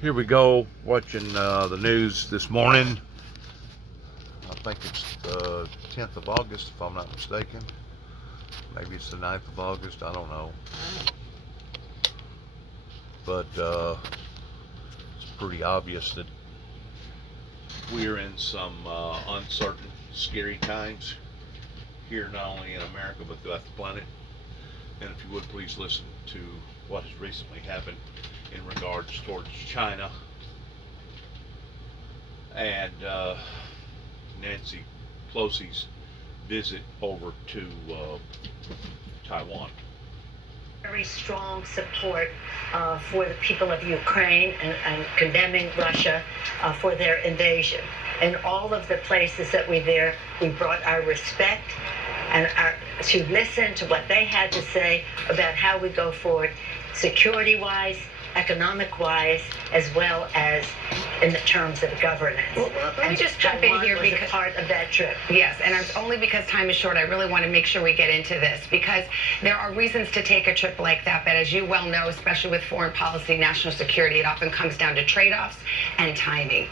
Here we go, watching the news this morning. I think it's the 10th of August, if I'm not mistaken. Maybe it's the 9th of August, I don't know. But it's pretty obvious that we're in some uncertain, scary times here, not only in America, but throughout the planet. And if you would please listen to what has recently happened in regards towards China and Nancy Pelosi's visit over to Taiwan. Very strong support for the people of Ukraine and condemning Russia for their invasion. In all of the places that we brought our respect and to listen to what they had to say about how we go forward, security-wise, economic-wise, as well as in the terms of governance. Well, let me just jump in here because was a part of that trip. Yes, and it's only because time is short. I really want to make sure we get into this because there are reasons to take a trip like that. But as you well know, especially with foreign policy, national security, it often comes down to trade-offs and timing.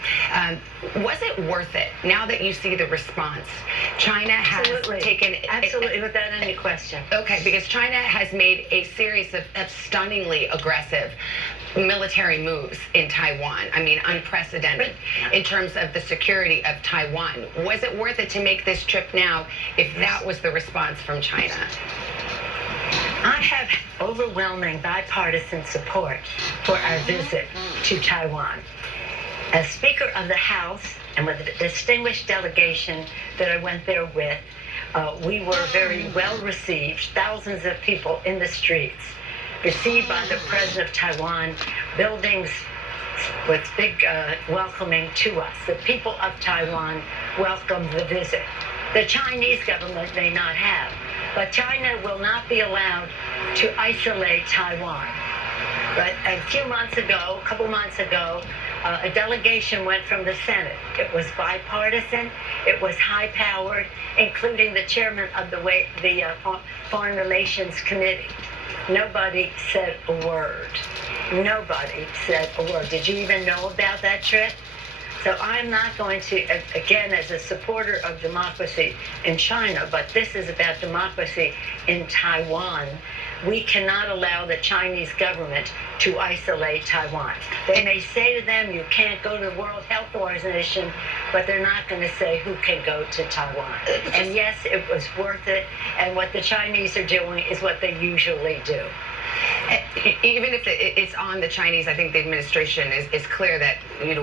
Was it worth it? Now that you see the response, China has taken absolutely without any question. Okay, because China has made a series of stunningly aggressive military moves in Taiwan. I mean, unprecedented in terms of the security of Taiwan. Was it worth it to make this trip now if that was the response from China? I have overwhelming bipartisan support for our visit to Taiwan. As Speaker of the House and with the distinguished delegation that I went there with, we were very well received, thousands of people in the streets, received by the President of Taiwan, buildings with big welcoming to us. The people of Taiwan welcomed the visit. The Chinese government may not have, but China will not be allowed to isolate Taiwan. But a couple months ago, a delegation went from the Senate. It was bipartisan. It was high-powered, including the chairman of the Foreign Relations Committee. Nobody said a word. Nobody said a word. Did you even know about that trip? So I'm not going to, again, as a supporter of democracy in China, but this is about democracy in Taiwan. We cannot allow the Chinese government to isolate Taiwan. They may say to them, you can't go to the World Health Organization, but they're not going to say who can go to Taiwan. And yes, it was worth it. And what the Chinese are doing is what they usually do. Even if it's on the Chinese, I think the administration is clear that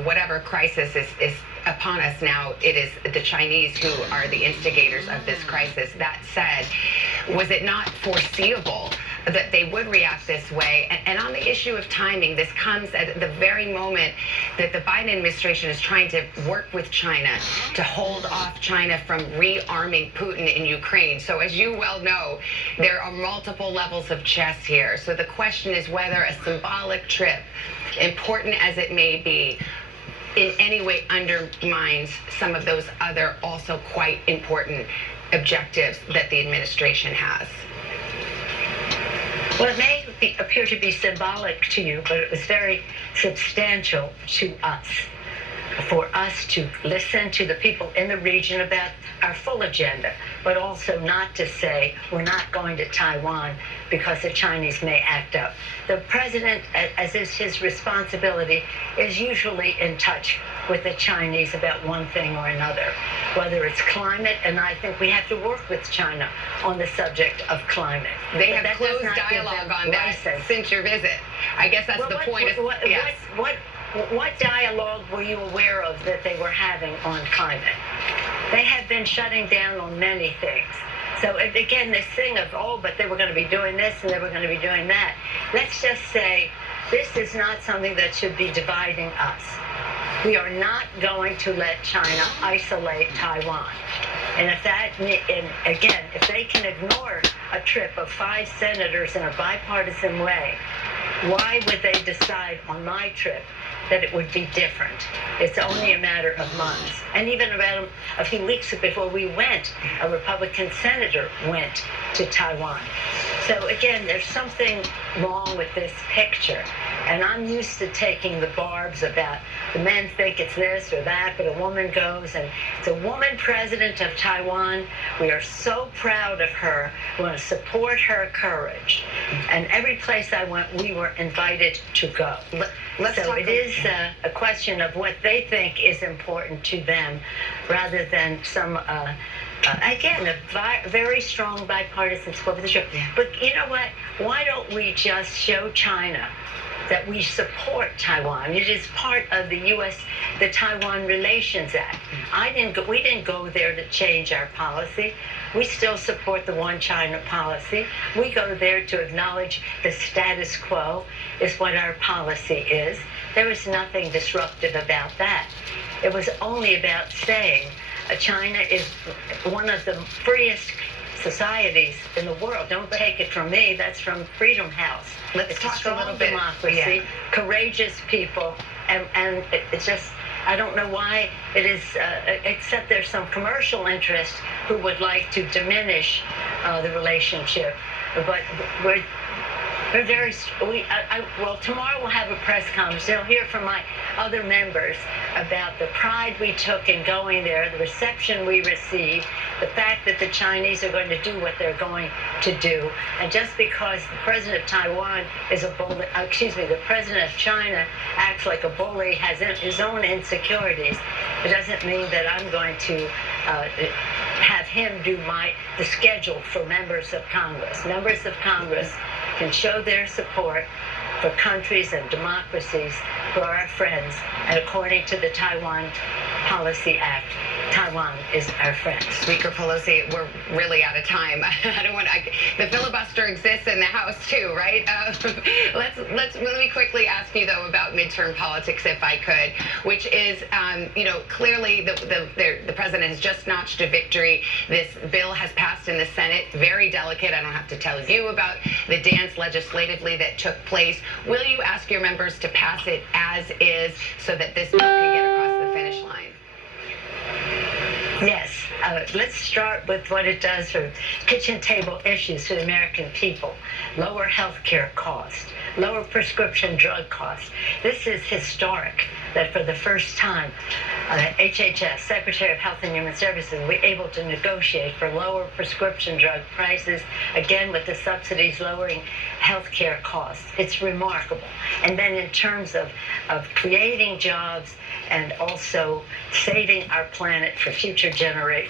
whatever crisis is upon us now, it is the Chinese who are the instigators of this crisis. That said, was it not foreseeable that they would react this way? And on the issue of timing, this comes at the very moment that the Biden administration is trying to work with China to hold off China from rearming Putin in Ukraine. So as you well know, there are multiple levels of chess here. So the question is whether a symbolic trip, important as it may be, in any way undermines some of those other also quite important objectives that the administration has. Well, it may appear to be symbolic to you, but it was very substantial to us, for us to listen to the people in the region about our full agenda, but also not to say we're not going to Taiwan because the Chinese may act up. The president, as is his responsibility, is usually in touch with the Chinese about one thing or another, whether it's climate, and I think we have to work with China on the subject of climate. They have closed dialogue on that since your visit. I guess that's the point. What dialogue were you aware of that they were having on climate? They have been shutting down on many things. So again, this thing of, but they were going to be doing this and they were going to be doing that. Let's just say this is not something that should be dividing us. We are not going to let China isolate Taiwan. And if they can ignore a trip of 5 senators in a bipartisan way, why would they decide on my trip that it would be different. It's only a matter of months. And even about a few weeks before we went, a Republican senator went to Taiwan. So again, there's something wrong with this picture. And I'm used to taking the barbs about the men think it's this or that, but a woman goes, and it's a woman president of Taiwan. We are so proud of her. We want to support her courage. And every place I went, we were invited to go. So it is a question of what they think is important to them, rather than some again, a very strong bipartisan support for the show. Yeah. But you know what? Why don't we just show China that we support Taiwan? It is part of the Taiwan Relations Act. We didn't go there to change our policy. We still support the One China policy. We go there to acknowledge the status quo is what our policy is. There is nothing disruptive about that. It was only about saying China is one of the freest societies in the world. Don't take it from me. That's from Freedom House. Let's talk a little bit. Democracy, courageous people, and it's just, I don't know why it is, except there's some commercial interest who would like to diminish the relationship. But we're very, well, tomorrow we'll have a press conference. They'll hear from my other members about the pride we took in going there, the reception we received, the fact that the Chinese are going to do what they're going to do. And just because the president of Taiwan is a bully, the president of China acts like a bully, has his own insecurities, it doesn't mean that I'm going to have him do the schedule for members of Congress. Members of Congress can show their support for countries and democracies who are our friends. And according to the Taiwan Policy Act, Taiwan is our friend. Speaker Pelosi, we're really out of time. The filibuster exists in the House too, right? Let's really quickly ask you though about midterm politics, if I could, which is, clearly the president has just notched a victory. This bill has passed in the Senate, very delicate. I don't have to tell you about the dance legislatively that took place. Will you ask your members to pass it as is so that this bill can get across the finish line? Yes. Let's start with what it does for kitchen table issues for the American people. Lower health care costs, lower prescription drug costs. This is historic that for the first time, HHS, Secretary of Health and Human Services, we're able to negotiate for lower prescription drug prices, again with the subsidies lowering health care costs. It's remarkable. And then in terms of creating jobs and also saving our planet for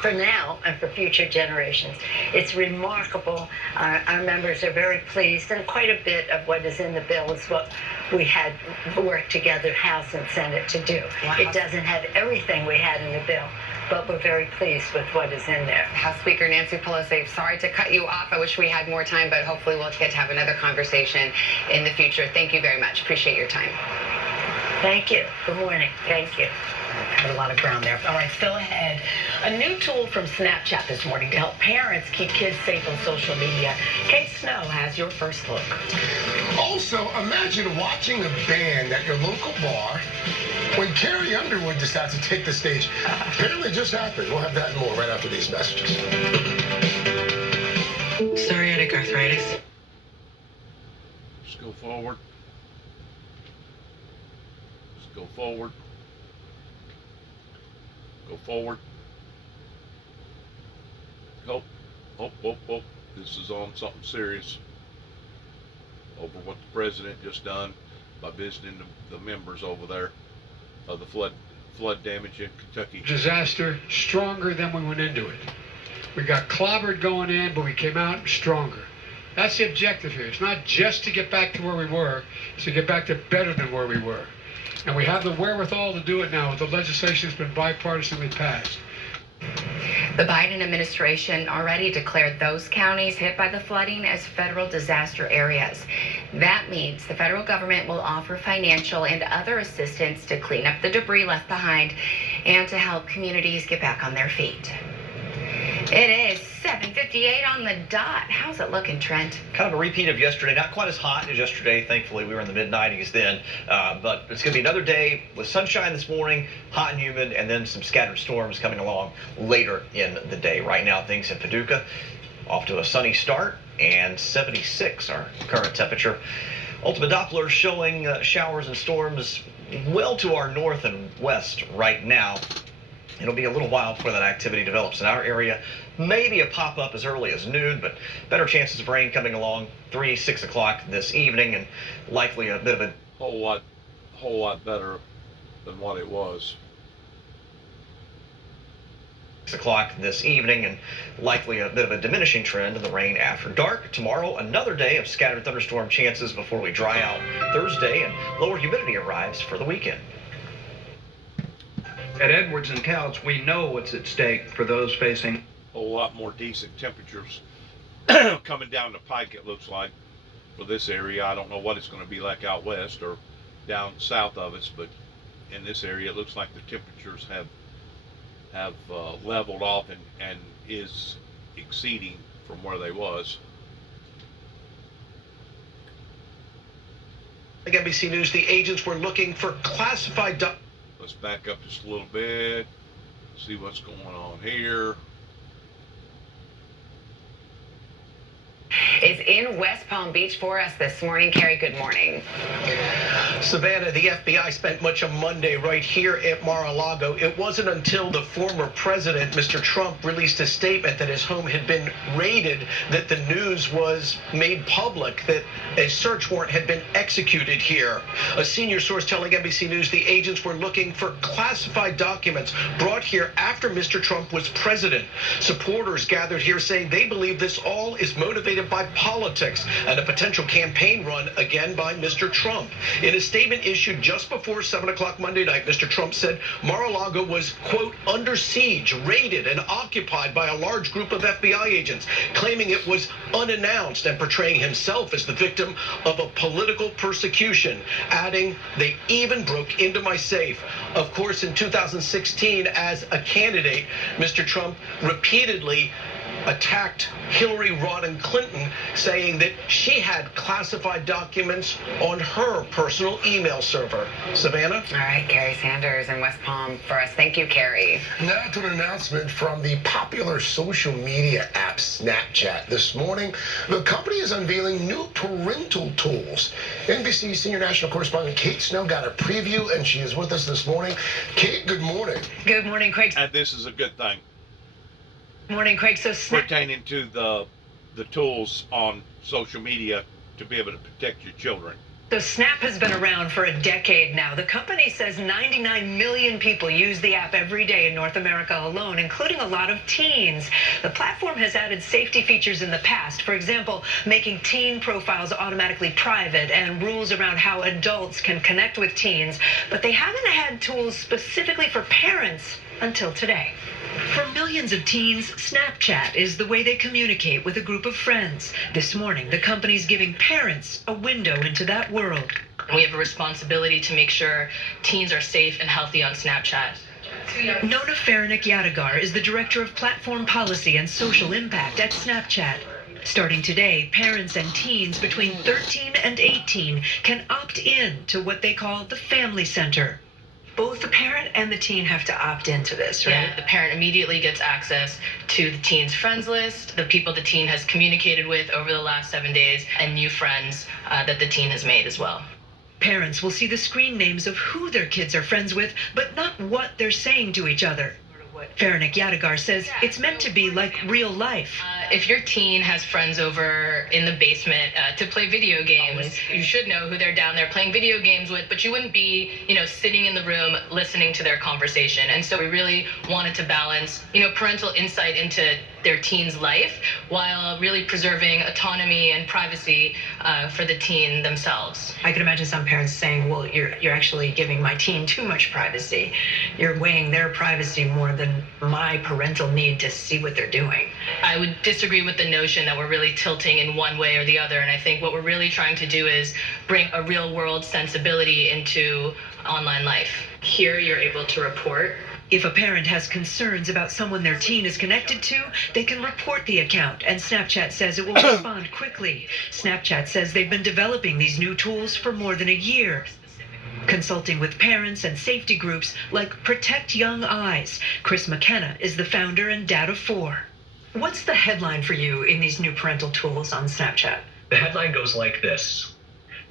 for now and for future generations. It's remarkable. Our members are very pleased, and quite a bit of what is in the bill is what we had worked together, House and Senate, to do. Wow. It doesn't have everything we had in the bill, but we're very pleased with what is in there. House Speaker Nancy Pelosi, sorry to cut you off. I wish we had more time, but hopefully we'll get to have another conversation in the future. Thank you very much. Appreciate your time. Thank you. Good morning. Thank you. Covered a lot of ground there. All right, still ahead. A new tool from Snapchat this morning to help parents keep kids safe on social media. Kate Snow has your first look. Also, imagine watching a band at your local bar when Carrie Underwood decides to take the stage. Apparently just happened. We'll have that and more right after these messages. Psoriatic arthritis. Just go forward. Just go forward. Go forward. Oh. This is on something serious. Over what the president just done by visiting the members over there of the flood damage in Kentucky. Disaster stronger than we went into it. We got clobbered going in, but we came out stronger. That's the objective here. It's not just to get back to where we were, it's to get back to better than where we were. And we have the wherewithal to do it now with the legislation that's been bipartisanly passed. The Biden administration already declared those counties hit by the flooding as federal disaster areas. That means the federal government will offer financial and other assistance to clean up the debris left behind and to help communities get back on their feet. It is 7:58 on the dot. How's it looking, Trent? Kind of a repeat of yesterday. Not quite as hot as yesterday. Thankfully, we were in the mid-90s then. But it's going to be another day with sunshine this morning, hot and humid, and then some scattered storms coming along later in the day. Right now, things in Paducah off to a sunny start, and 76 our current temperature. Ultimate Doppler showing showers and storms well to our north and west right now. It'll be a little while before that activity develops in our area. Maybe a pop-up as early as noon, but better chances of rain coming along 3, 6 o'clock this evening, and likely a bit of a whole lot better than what it was. 6 o'clock this evening, and likely a bit of a diminishing trend in the rain after dark. Tomorrow, another day of scattered thunderstorm chances before we dry out Thursday, and lower humidity arrives for the weekend. At Edwards and Couch, we know what's at stake for those facing A whole lot more decent temperatures coming down the pike, it looks like, for this area. I don't know what it's going to be like out west or down south of us, but in this area it looks like the temperatures have leveled off and is exceeding from where they was. Like NBC News, the agents were looking for classified. Let's back up just a little bit, see what's going on here. Is in West Palm Beach for us this morning. Carrie, good morning. Savannah, the FBI spent much of Monday right here at Mar-a-Lago. It wasn't until the former president, Mr. Trump, released a statement that his home had been raided that the news was made public that a search warrant had been executed here. A senior source telling NBC News the agents were looking for classified documents brought here after Mr. Trump was president. Supporters gathered here saying they believe this all is motivated by politics and a potential campaign run again by Mr. Trump. In a statement issued just before 7 o'clock Monday night, Mr. Trump said Mar-a-Lago was, quote, under siege, raided, and occupied by a large group of FBI agents, claiming it was unannounced and portraying himself as the victim of a political persecution, adding, they even broke into my safe. Of course, in 2016, as a candidate, Mr. Trump repeatedly attacked Hillary Rodham Clinton, saying that she had classified documents on her personal email server. Savannah? All right, Carrie Sanders in West Palm for us. Thank you, Carrie. Now to an announcement from the popular social media app Snapchat. This morning, the company is unveiling new parental tools. NBC senior national correspondent Kate Snow got a preview, and she is with us this morning. Kate, good morning. Good morning, Craig. And this is a good thing. Morning, Craig. So pertaining to the tools on social media to be able to protect your children. So Snap has been around for a decade now. The company says 99 million people use the app every day in North America alone, including a lot of teens. The platform has added safety features in the past. For example, making teen profiles automatically private and rules around how adults can connect with teens. But they haven't had tools specifically for parents until today. For millions of teens, Snapchat is the way they communicate with a group of friends. This morning, the company's giving parents a window into that world. We have a responsibility to make sure teens are safe and healthy on Snapchat. Nona Faranick-Yadigar is the Director of Platform Policy and Social Impact at Snapchat. Starting today, parents and teens between 13 and 18 can opt in to what they call the Family Center. Both the parent and the teen have to opt into this, right? Yeah, the parent immediately gets access to the teen's friends list, the people the teen has communicated with over the last 7 days, and new friends that the teen has made as well. Parents will see the screen names of who their kids are friends with, but not what they're saying to each other. Faranick-Yadigar says it's meant to be like real life. If your teen has friends over in the basement to play video games, you should know who they're down there playing video games with, but you wouldn't be, sitting in the room listening to their conversation. And so we really wanted to balance, parental insight into their teen's life while really preserving autonomy and privacy for the teen themselves. I can imagine some parents saying, well, you're actually giving my teen too much privacy. You're weighing their privacy more than my parental need to see what they're doing. I would disagree with the notion that we're really tilting in one way or the other. And I think what we're really trying to do is bring a real world sensibility into online life. Here you're able to report. If a parent has concerns about someone their teen is connected to, they can report the account, and Snapchat says it will respond quickly. Snapchat says they've been developing these new tools for more than a year, consulting with parents and safety groups like Protect Young Eyes. Chris McKenna is the founder and dad of 4. What's the headline for you in these new parental tools on Snapchat? The headline goes like this: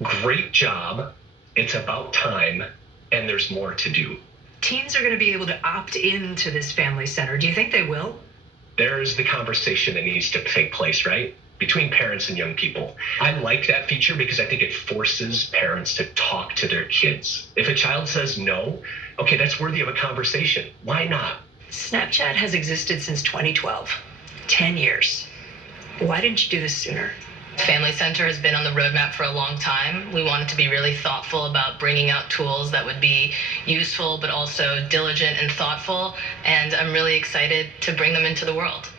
great job, it's about time, and there's more to do. Teens are going to be able to opt into this family center. Do you think they will? There's the conversation that needs to take place, right? Between parents and young people. I like that feature because I think it forces parents to talk to their kids. If a child says no, okay, that's worthy of a conversation. Why not? Snapchat has existed since 2012. 10 years. Why didn't you do this sooner? Family Center has been on the roadmap for a long time. We wanted to be really thoughtful about bringing out tools that would be useful, but also diligent and thoughtful. And I'm really excited to bring them into the world.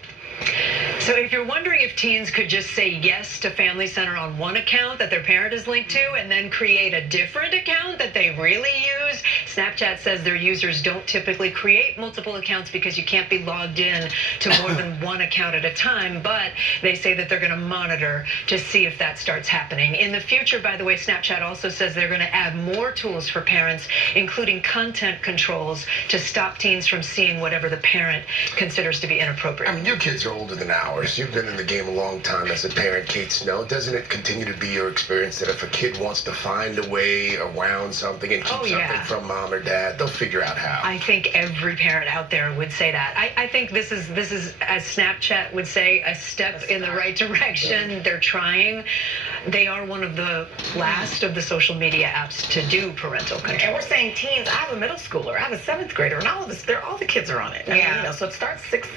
So if you're wondering if teens could just say yes to Family Center on one account that their parent is linked to and then create a different account that they really use, Snapchat says their users don't typically create multiple accounts because you can't be logged in to more than one account at a time, but they say that they're going to monitor to see if that starts happening. In the future, by the way, Snapchat also says they're going to add more tools for parents, including content controls to stop teens from seeing whatever the parent considers to be inappropriate. I mean, your kids are older than ours. You've been in the game a long time as a parent, Kate Snow. Doesn't it continue to be your experience that if a kid wants to find a way around something and keep something from mom or dad, they'll figure out how? I think every parent out there would say that. I think this is, as Snapchat would say, a step in the right direction. They're trying. They are one of the last of the social media apps to do parental control. And we're saying teens. I have a middle schooler. I have a 7th grader, and all the kids are on it. I mean, so it starts 6th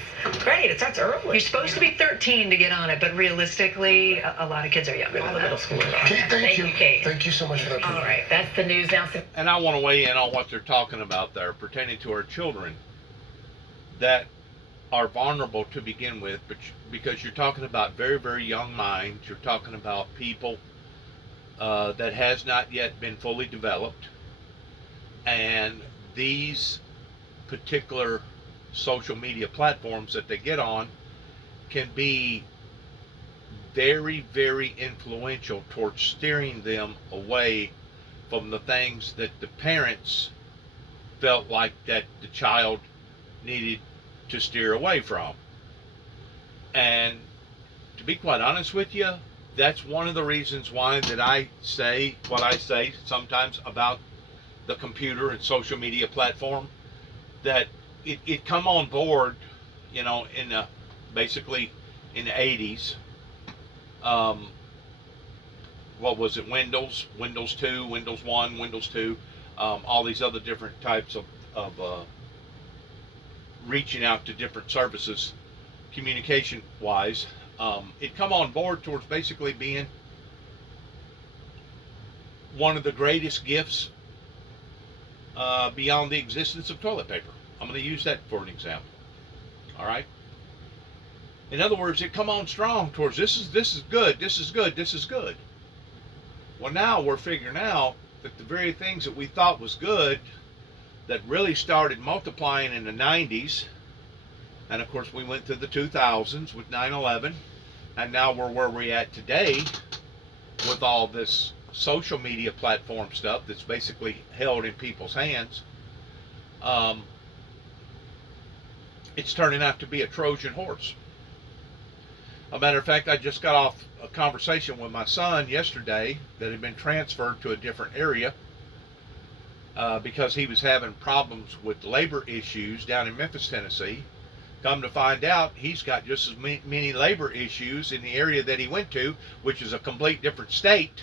grade. It starts early. You're supposed to be 13 to get on it, but realistically, a lot of kids are younger than that. Middle schoolers are. Kate, thank you. Kate. Thank you so much for that. All right, that's the news now. And I want to weigh in on what they're talking about there pertaining to our children that are vulnerable to begin with, but because you're talking about very, very young minds, you're talking about people that has not yet been fully developed, and these particular social media platforms that they get on can be very, very influential towards steering them away from the things that the parents felt like that the child needed to steer away from. And to be quite honest with you, that's one of the reasons why that I say what I say sometimes about the computer and social media platform, that it come on board, you know, in the, basically in the 80s. What was it? Windows 2, Windows 1, Windows 2, all these other different types of reaching out to different services, communication wise. It come on board towards basically being one of the greatest gifts beyond the existence of toilet paper. I'm going to use that for an example. All right. In other words, it come on strong towards this is good, this is good, this is good. Well, now we're figuring out that the very things that we thought was good, that really started multiplying in the 90s, and of course we went through the 2000s with 9/11, and now we're where we're at today with all this social media platform stuff that's basically held in people's hands. It's turning out to be a Trojan horse. A matter of fact, I just got off a conversation with my son yesterday that had been transferred to a different area because he was having problems with labor issues down in Memphis, Tennessee. Come to find out, he's got just as many labor issues in the area that he went to, which is a complete different state,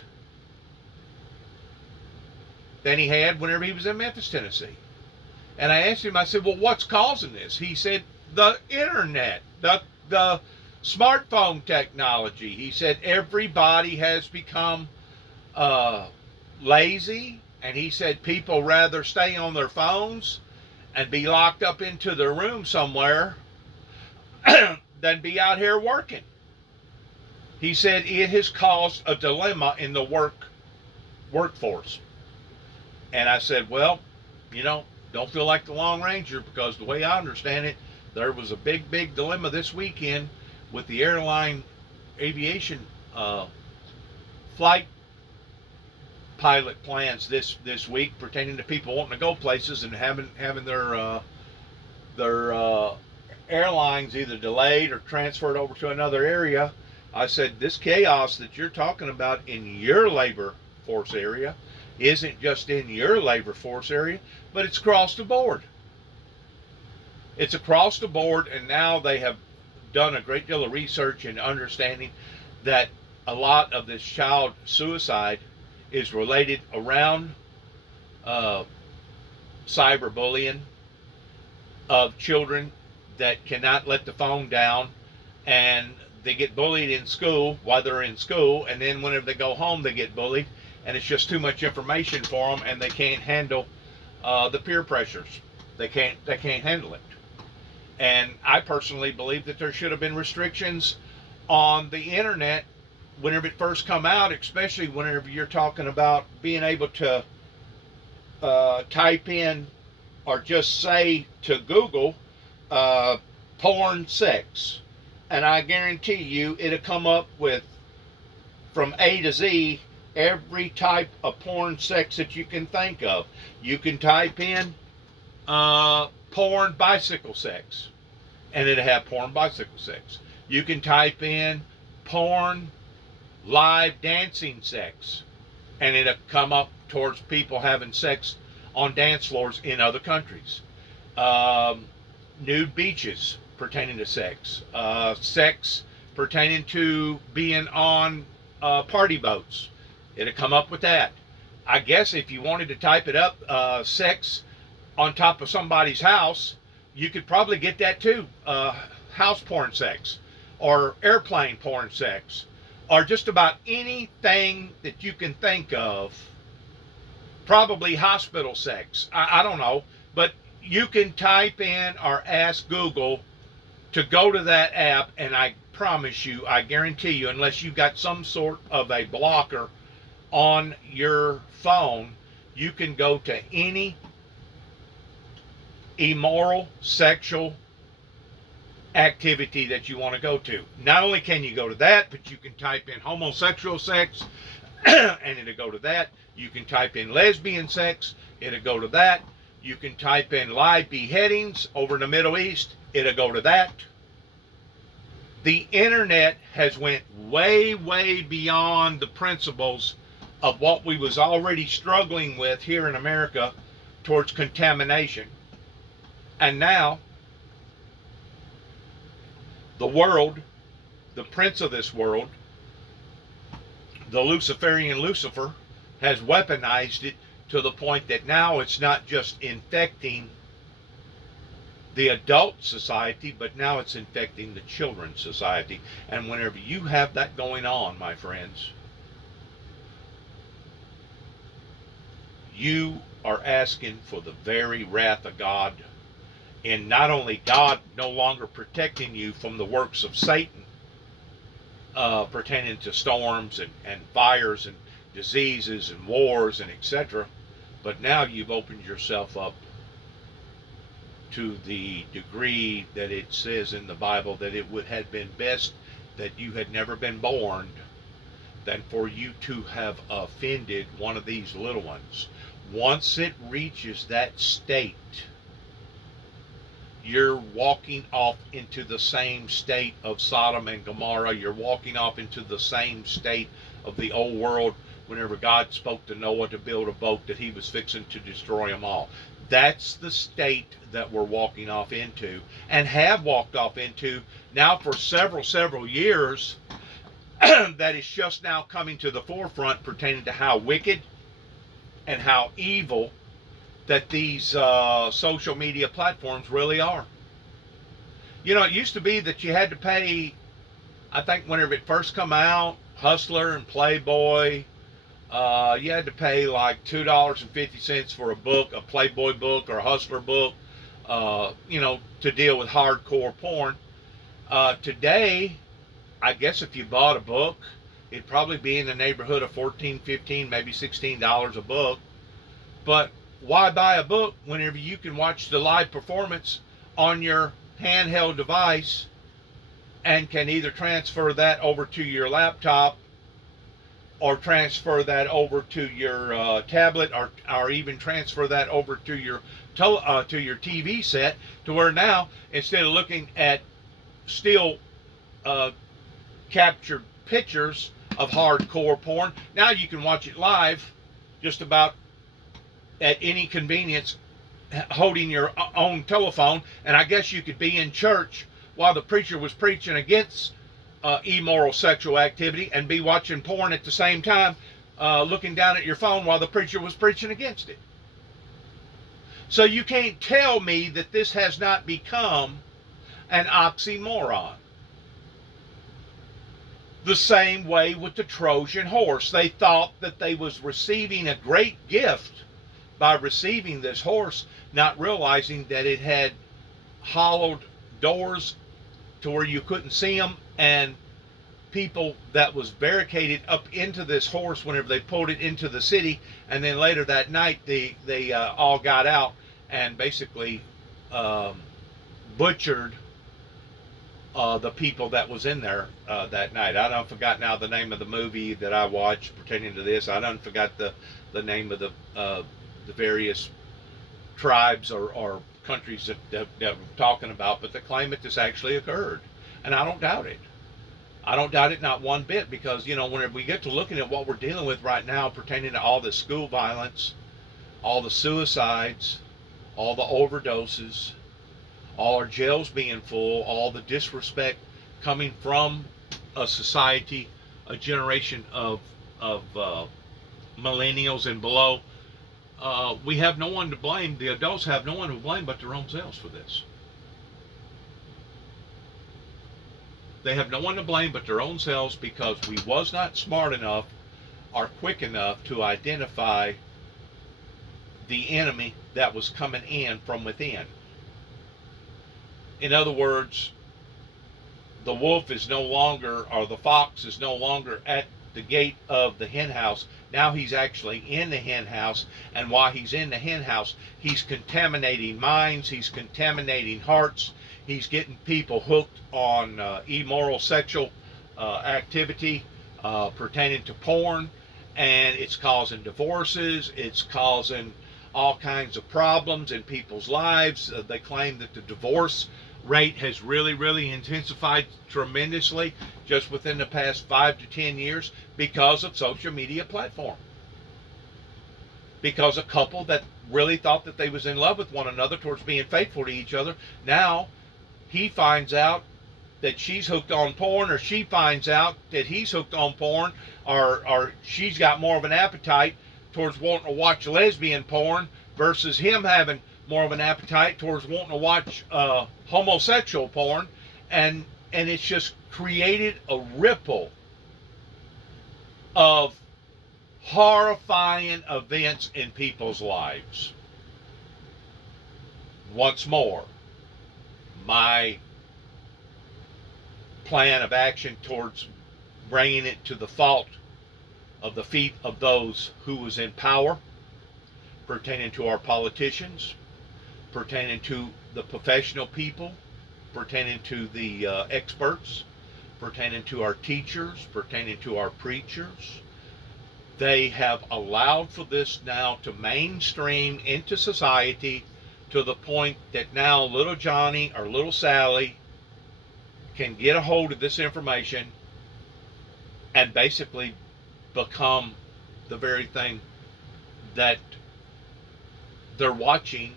than he had whenever he was in Memphis, Tennessee. And I asked him, I said, well, what's causing this? He said, the internet, the smartphone technology. He said, everybody has become lazy. And he said, people rather stay on their phones and be locked up into their room somewhere than be out here working. He said, it has caused a dilemma in the workforce. And I said, well, you know, don't feel like the Lone Ranger, because the way I understand it, there was a big dilemma this weekend with the airline aviation flight pilot plans this week pertaining to people wanting to go places and having their airlines either delayed or transferred over to another area. I said, this chaos that you're talking about in your labor force area isn't just in your labor force area, but it's across the board. It's across the board, and now they have done a great deal of research and understanding that a lot of this child suicide is related around cyberbullying of children that cannot let the phone down, and they get bullied in school while they're in school, and then whenever they go home they get bullied, and it's just too much information for them, and they can't handle the peer pressures. They can't handle it. And I personally believe that there should have been restrictions on the internet whenever it first come out, especially whenever you're talking about being able to type in or just say to Google porn sex, and I guarantee you it'll come up with, from A to Z, every type of porn sex that you can think of. You can type in porn bicycle sex, and it'll have porn bicycle sex. You can type in porn live dancing sex, and it'll come up towards people having sex on dance floors in other countries. Nude beaches pertaining to sex. Sex pertaining to being on party boats. It'll come up with that. I guess if you wanted to type it up, sex on top of somebody's house, you could probably get that too. House porn sex, or airplane porn sex, or just about anything that you can think of. Probably hospital sex. I don't know. But you can type in or ask Google to go to that app, and I promise you, I guarantee you, unless you've got some sort of a blocker on your phone, you can go to any immoral sexual activity that you want to go to. Not only can you go to that, but you can type in homosexual sex and it'll go to that. You can type in lesbian sex, it'll go to that. You can type in live beheadings over in the Middle East, it'll go to that. The internet has went way beyond the principles of what we was already struggling with here in America towards contamination. And now, the world, the prince of this world, the Luciferian Lucifer, has weaponized it to the point that now it's not just infecting the adult society, but now it's infecting the children's society. And whenever you have that going on, my friends, you are asking for the very wrath of God. And not only God no longer protecting you from the works of Satan, pertaining to storms and fires and diseases and wars and etc., but now you've opened yourself up to the degree that it says in the Bible that it would have been best that you had never been born than for you to have offended one of these little ones. Once it reaches that state, you're walking off into the same state of Sodom and Gomorrah. You're walking off into the same state of the old world whenever God spoke to Noah to build a boat that he was fixing to destroy them all. That's the state that we're walking off into, and have walked off into now for several years. That is just now coming to the forefront pertaining to how wicked and how evil that these social media platforms really are. You know, it used to be that you had to pay, I think whenever it first come out, Hustler and Playboy, you had to pay like $2.50 for a book, a Playboy book or a Hustler book, you know, to deal with hardcore porn. Today, I guess if you bought a book, it'd probably be in the neighborhood of $14, $15, maybe $16 a book. But why buy a book whenever you can watch the live performance on your handheld device and can either transfer that over to your laptop or transfer that over to your tablet, or even transfer that over to your TV set, to where now, instead of looking at still captured pictures of hardcore porn, now you can watch it live just about at any convenience, holding your own telephone. And I guess you could be in church while the preacher was preaching against immoral sexual activity and be watching porn at the same time, looking down at your phone while the preacher was preaching against it. So you can't tell me that this has not become an oxymoron. The same way with the Trojan horse. They thought that they was receiving a great gift by receiving this horse, not realizing that it had hollowed doors to where you couldn't see them, and people that was barricaded up into this horse whenever they pulled it into the city. And then later that night they all got out and basically butchered the people that was in there that night. I don't forgot now the name of the movie that I watched pertaining to this. I don't forgot the name of the various tribes or countries that we're talking about, but they claim that this actually occurred. And I don't doubt it. I don't doubt it, not one bit, because, you know, whenever we get to looking at what we're dealing with right now pertaining to all the school violence, all the suicides, all the overdoses, all our jails being full, all the disrespect coming from a society, a generation of millennials and below, we have no one to blame. The adults have no one to blame but their own selves for this. They have no one to blame but their own selves, because we was not smart enough or quick enough to identify the enemy that was coming in from within. In other words, the wolf is no longer, or the fox is no longer at the gate of the hen house. Now he's actually in the hen house, and while he's in the hen house, he's contaminating minds, he's contaminating hearts, he's getting people hooked on immoral sexual activity pertaining to porn, and it's causing divorces, it's causing all kinds of problems in people's lives. They claim that the divorce rate has really intensified tremendously just within the past 5 to 10 years because of social media platform. Because a couple that really thought that they was in love with one another towards being faithful to each other, now he finds out that she's hooked on porn, or she finds out that he's hooked on porn, or she's got more of an appetite towards wanting to watch lesbian porn versus him having more of an appetite towards wanting to watch homosexual porn, and it's just created a ripple of horrifying events in people's lives. Once more, my plan of action towards bringing it to the fault of the feet of those who was in power, pertaining to our politicians, pertaining to the professional people, pertaining to the experts, pertaining to our teachers, pertaining to our preachers. They have allowed for this now to mainstream into society to the point that now little Johnny or little Sally can get a hold of this information and basically become the very thing that they're watching.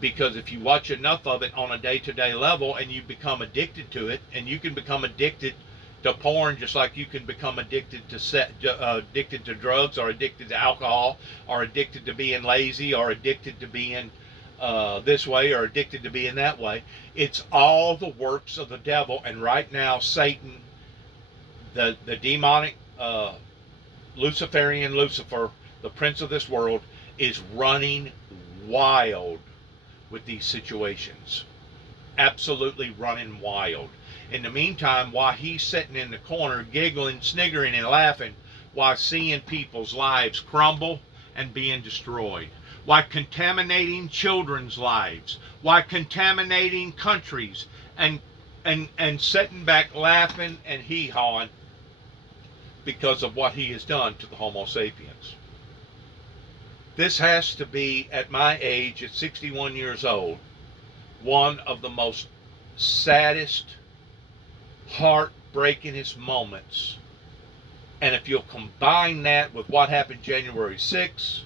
Because if you watch enough of it on a day-to-day level and you become addicted to it, and you can become addicted to porn just like you can become addicted to drugs, or addicted to alcohol, or addicted to being lazy, or addicted to being this way, or addicted to being that way. It's all the works of the devil. And right now Satan, the demonic Luciferian Lucifer, the prince of this world, is running wild with these situations. Absolutely running wild. In the meantime, while he's sitting in the corner giggling, sniggering, and laughing, while seeing people's lives crumble and being destroyed, Why contaminating children's lives? Why contaminating countries and sitting back laughing and hee-hawing because of what he has done to the Homo sapiens. This has to be, at my age, at 61 years old, one of the most saddest, heartbreakingest moments. And if you'll combine that with what happened January 6th,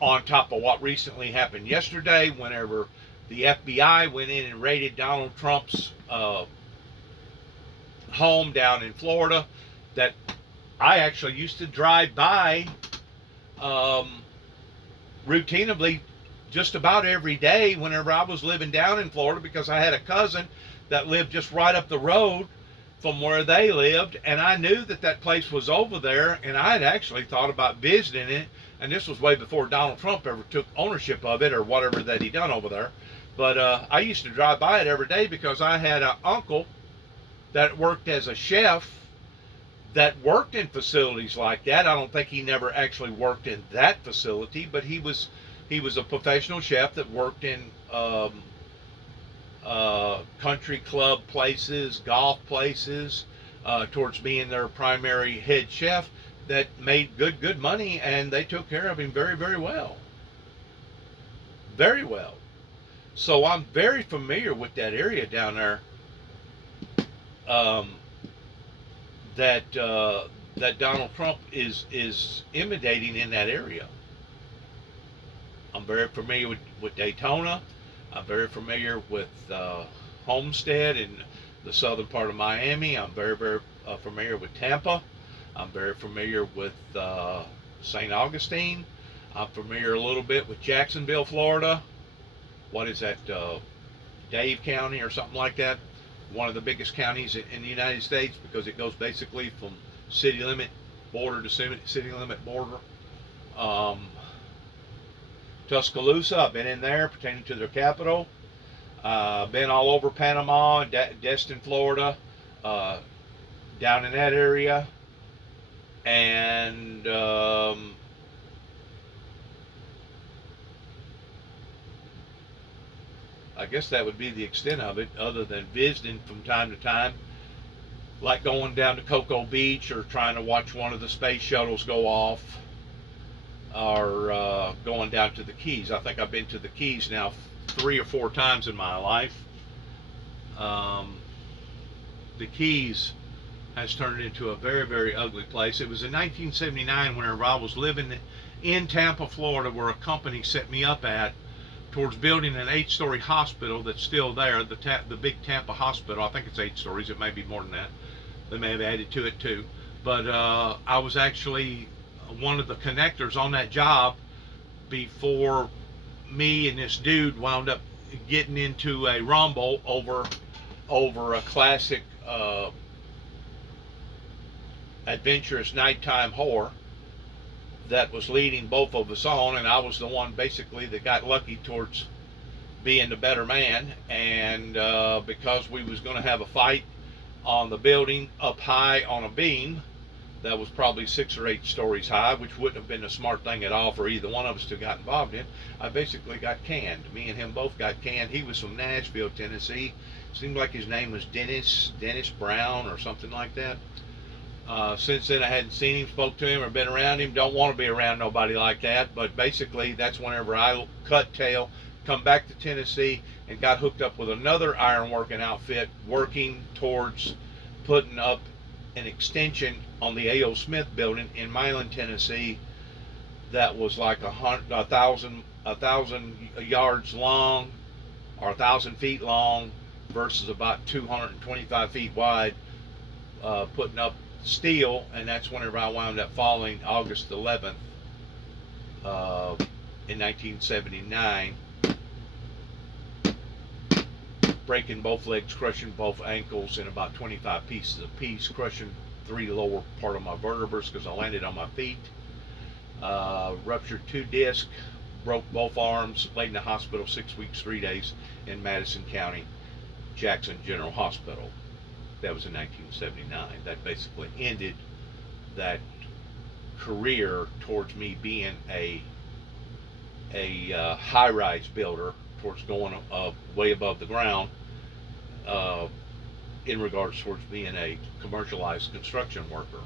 on top of what recently happened yesterday, whenever the FBI went in and raided Donald Trump's home down in Florida, that I actually used to drive by routinely just about every day whenever I was living down in Florida, because I had a cousin that lived just right up the road from where they lived, and I knew that that place was over there, and I had actually thought about visiting it, and this was way before Donald Trump ever took ownership of it or whatever that he done over there. But I used to drive by it every day because I had an uncle that worked as a chef that worked in facilities like that. I don't think he never actually worked in that facility, but he was a professional chef that worked in country club places, golf places, towards being their primary head chef, that made good money, and they took care of him very, very well. Very well. So I'm very familiar with that area down there. That Donald Trump is imitating in that area. I'm very familiar with Daytona. I'm very familiar with Homestead in the southern part of Miami. I'm very, very familiar with Tampa. I'm very familiar with St. Augustine. I'm familiar a little bit with Jacksonville, Florida. What is that, Dave County or something like that? One of the biggest counties in the United States, because it goes basically from city limit border to city limit border. Tuscaloosa, I've been in there pertaining to their capital. Been all over Panama, Destin, Florida, down in that area. And I guess that would be the extent of it, other than visiting from time to time, like going down to Cocoa Beach or trying to watch one of the space shuttles go off, or going down to the Keys. I think I've been to the Keys now 3 or 4 times in my life. The Keys has turned into a very, very ugly place. It was in 1979 whenever I was living in Tampa, Florida, where a company set me up at towards building an 8-story hospital that's still there, the big Tampa hospital. I think it's 8 stories. It may be more than that. They may have added to it too. But I was actually one of the connectors on that job before me and this dude wound up getting into a rumble over a classic adventurous nighttime horror that was leading both of us on, and I was the one basically that got lucky towards being the better man. And because we was going to have a fight on the building up high on a beam that was probably 6 or 8 stories high, which wouldn't have been a smart thing at all for either one of us to got involved in, I basically got canned. Me and him both got canned. He was from Nashville, Tennessee. Seemed like his name was Dennis Brown or something like that. Since then I hadn't seen him, spoke to him, or been around him. Don't want to be around nobody like that. But basically that's whenever I cut tail, come back to Tennessee, and got hooked up with another ironworking outfit working towards putting up an extension on the A.O. Smith building in Milan, Tennessee, that was like 1,000 yards long, or 1,000 feet long, versus about 225 feet wide, putting up steel. And that's whenever I wound up falling August 11th in 1979, breaking both legs, crushing both ankles in about 25 pieces apiece, crushing 3 lower part of my vertebrae because I landed on my feet, ruptured 2 discs, broke both arms, laid in the hospital 6 weeks, 3 days in Madison County, Jackson General Hospital. That was in 1979. That basically ended that career towards me being a high-rise builder towards going way above the ground in regards towards being a commercialized construction worker.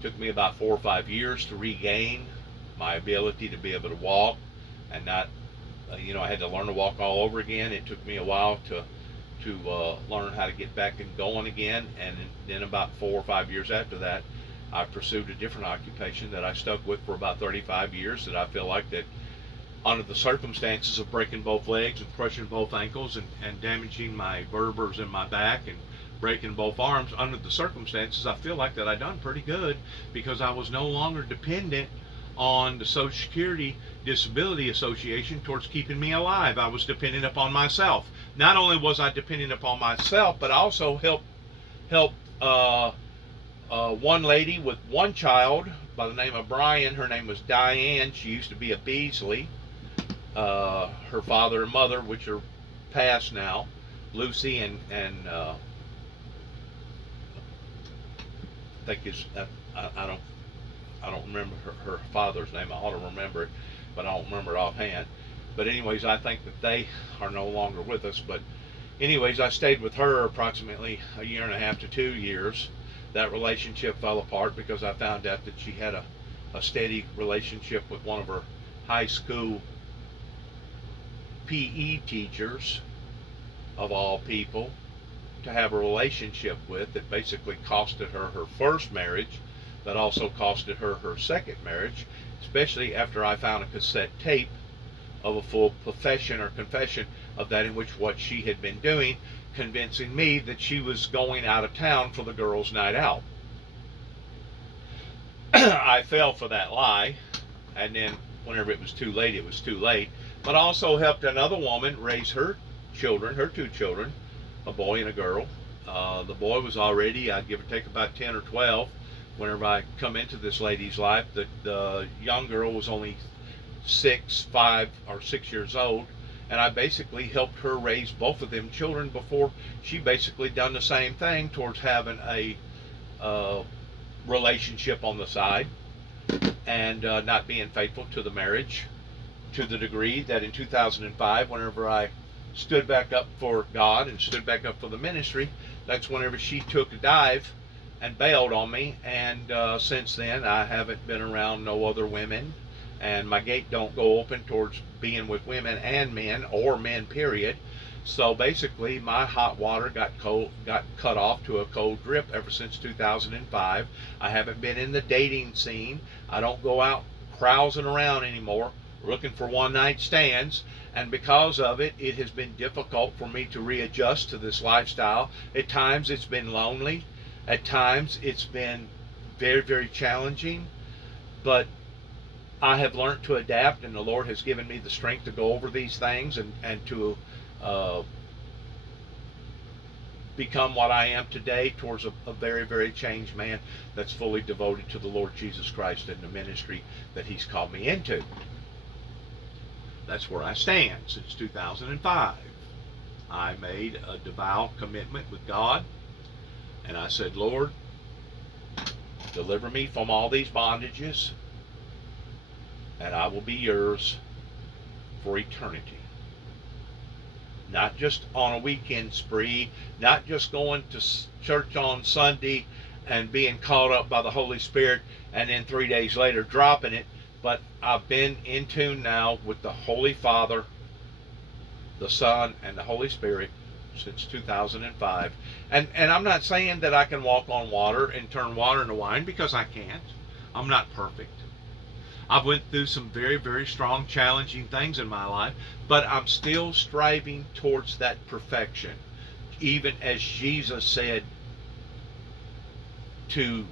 Took me about 4 or 5 years to regain my ability to be able to walk and not, I had to learn to walk all over again. It took me a while to learn how to get back and going again. And then about 4 or 5 years after that, I pursued a different occupation that I stuck with for about 35 years that I feel like that under the circumstances of breaking both legs and crushing both ankles and damaging my vertebrae in my back and breaking both arms, under the circumstances, I feel like that I done pretty good because I was no longer dependent on the Social Security Disability Association towards keeping me alive. I was dependent upon myself. Not only was I dependent upon myself, but I also helped one lady with one child by the name of Brian. Her name was Diane. She used to be a Beasley. Her father and mother, which are passed now, Lucy and I think I don't remember her father's name. I ought to remember it, but I don't remember it offhand. But anyways, I think that they are no longer with us. But anyways, I stayed with her approximately 1.5 to 2 years. That relationship fell apart because I found out that she had a steady relationship with one of her high school PE teachers, of all people, to have a relationship with that basically costed her her first marriage, but also costed her her second marriage, especially after I found a cassette tape of a full confession of that in which what she had been doing, convincing me that she was going out of town for the girls' night out. I fell for that lie, and then whenever it was too late, it was too late. But I also helped another woman raise her children, her 2 children, a boy and a girl. The boy was already, I'd give or take, about 10 or 12 whenever I come into this lady's life. The young girl was only 5 or 6 years old, and I basically helped her raise both of them children before she basically done the same thing towards having a relationship on the side and not being faithful to the marriage, to the degree that in 2005, whenever I stood back up for God and stood back up for the ministry, that's whenever she took a dive and bailed on me. And since then, I haven't been around no other women, and my gate don't go open towards being with women and men, or men period. So basically, my hot water got cut off to a cold drip ever since 2005. I haven't been in the dating scene. I don't go out carousing around anymore looking for one-night stands, and because of it, it has been difficult for me to readjust to this lifestyle. At times it's been lonely, at times it's been very, very challenging, but I have learned to adapt, and the Lord has given me the strength to go over these things and to become what I am today towards a very, very changed man that's fully devoted to the Lord Jesus Christ and the ministry that He's called me into. That's where I stand since 2005. I made a devout commitment with God, and I said, Lord, deliver me from all these bondages, and I will be yours for eternity. Not just on a weekend spree, not just going to church on Sunday and being caught up by the Holy Spirit and then 3 days later dropping it, but I've been in tune now with the Holy Father, the Son, and the Holy Spirit since 2005. And I'm not saying that I can walk on water and turn water into wine, because I can't. I'm not perfect. I've went through some very, very strong, challenging things in my life, but I'm still striving towards that perfection. Even as Jesus said, to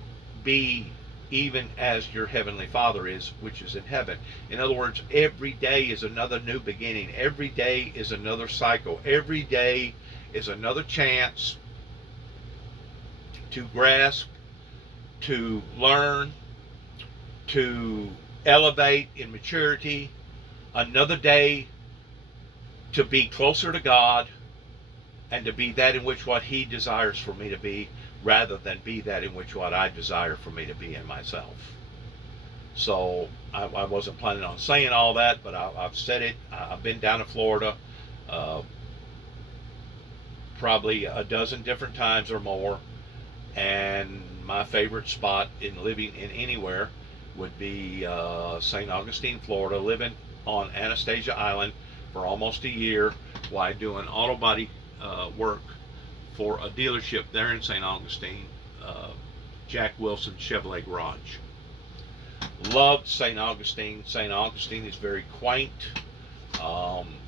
be even as your heavenly Father is, which is in heaven. In other words, every day is another new beginning. Every day is another cycle. Every day is another chance to grasp, to learn, to elevate in maturity. Another day to be closer to God and to be that in which what He desires for me to be, rather than be that in which what I desire for me to be in myself. So I wasn't planning on saying all that, but I've said it. I've been down to Florida probably a dozen different times or more, and my favorite spot in living in anywhere would be St. Augustine, Florida, living on Anastasia Island for almost a year while doing auto body work for a dealership there in St. Augustine, Jack Wilson Chevrolet Garage. Loved St. Augustine. St. Augustine is very quaint.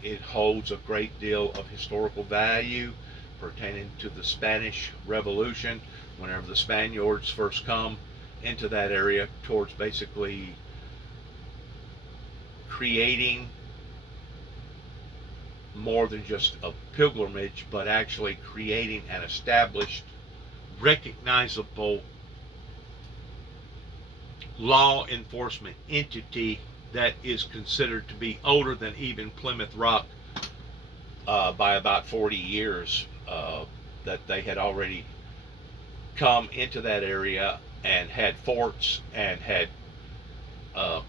It holds a great deal of historical value pertaining to the Spanish Revolution, whenever the Spaniards first come into that area, towards basically creating more than just a pilgrimage, but actually creating an established, recognizable law enforcement entity that is considered to be older than even Plymouth Rock by about 40 years. That they had already come into that area and had forts and had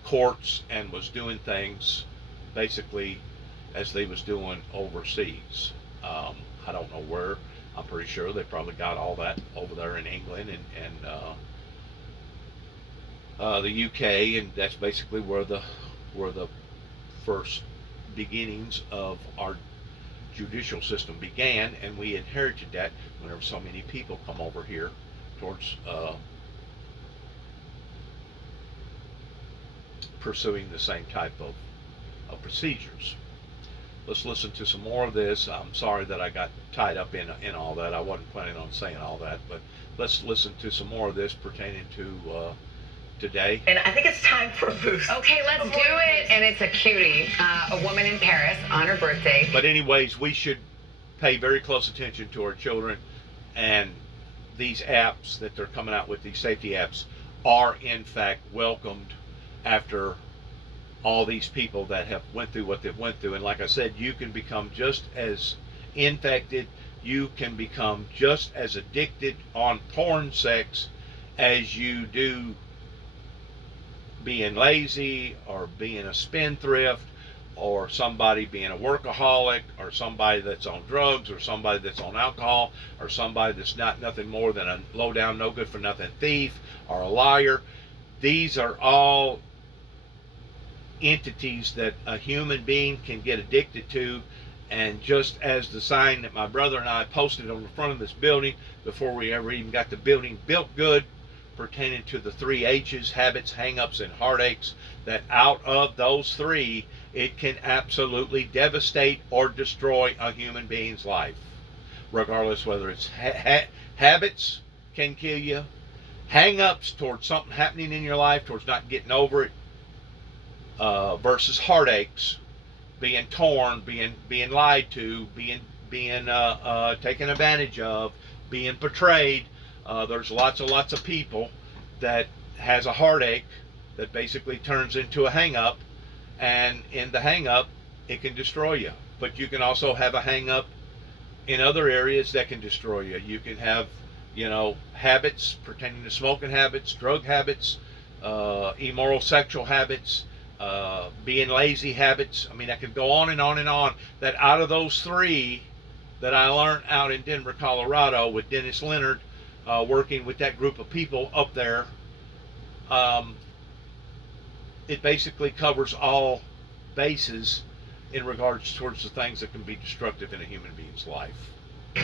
courts and was doing things basically as they was doing overseas. I don't know where. I'm pretty sure they probably got all that over there in England and the UK, and that's basically where the first beginnings of our judicial system began, and we inherited that whenever so many people come over here towards pursuing the same type of procedures. Let's listen to some more of this. I'm sorry that I got tied up in all that. I wasn't planning on saying all that, but let's listen to some more of this pertaining to today. And I think it's time for a boost. Okay, let's do it. And it's a cutie, a woman in Paris on her birthday. But anyways, we should pay very close attention to our children, and these apps that they're coming out with, these safety apps, are in fact welcomed after all these people that have went through what they've went through. And like I said, you can become just as infected, you can become just as addicted on porn sex as you do being lazy, or being a spendthrift, or somebody being a workaholic, or somebody that's on drugs, or somebody that's on alcohol, or somebody that's not nothing more than a low down, no good for nothing thief, or a liar. These are all entities that a human being can get addicted to. And just as the sign that my brother and I posted on the front of this building before we ever even got the building built good, pertaining to the 3 H's, habits, hang-ups, and heartaches, that out of those 3, it can absolutely devastate or destroy a human being's life, regardless whether it's habits can kill you, hang-ups towards something happening in your life, towards not getting over it, versus heartaches, being torn, being lied to, being taken advantage of, being betrayed. There's lots of people that has a heartache that basically turns into a hang-up, and in the hang-up, it can destroy you. But you can also have a hang-up in other areas that can destroy you. You can have, habits pertaining to smoking habits, drug habits, immoral sexual habits, being lazy habits. I mean, I could go on and on and on. That out of those 3 that I learned out in Denver, Colorado with Dennis Leonard, working with that group of people up there, it basically covers all bases in regards towards the things that can be destructive in a human being's life.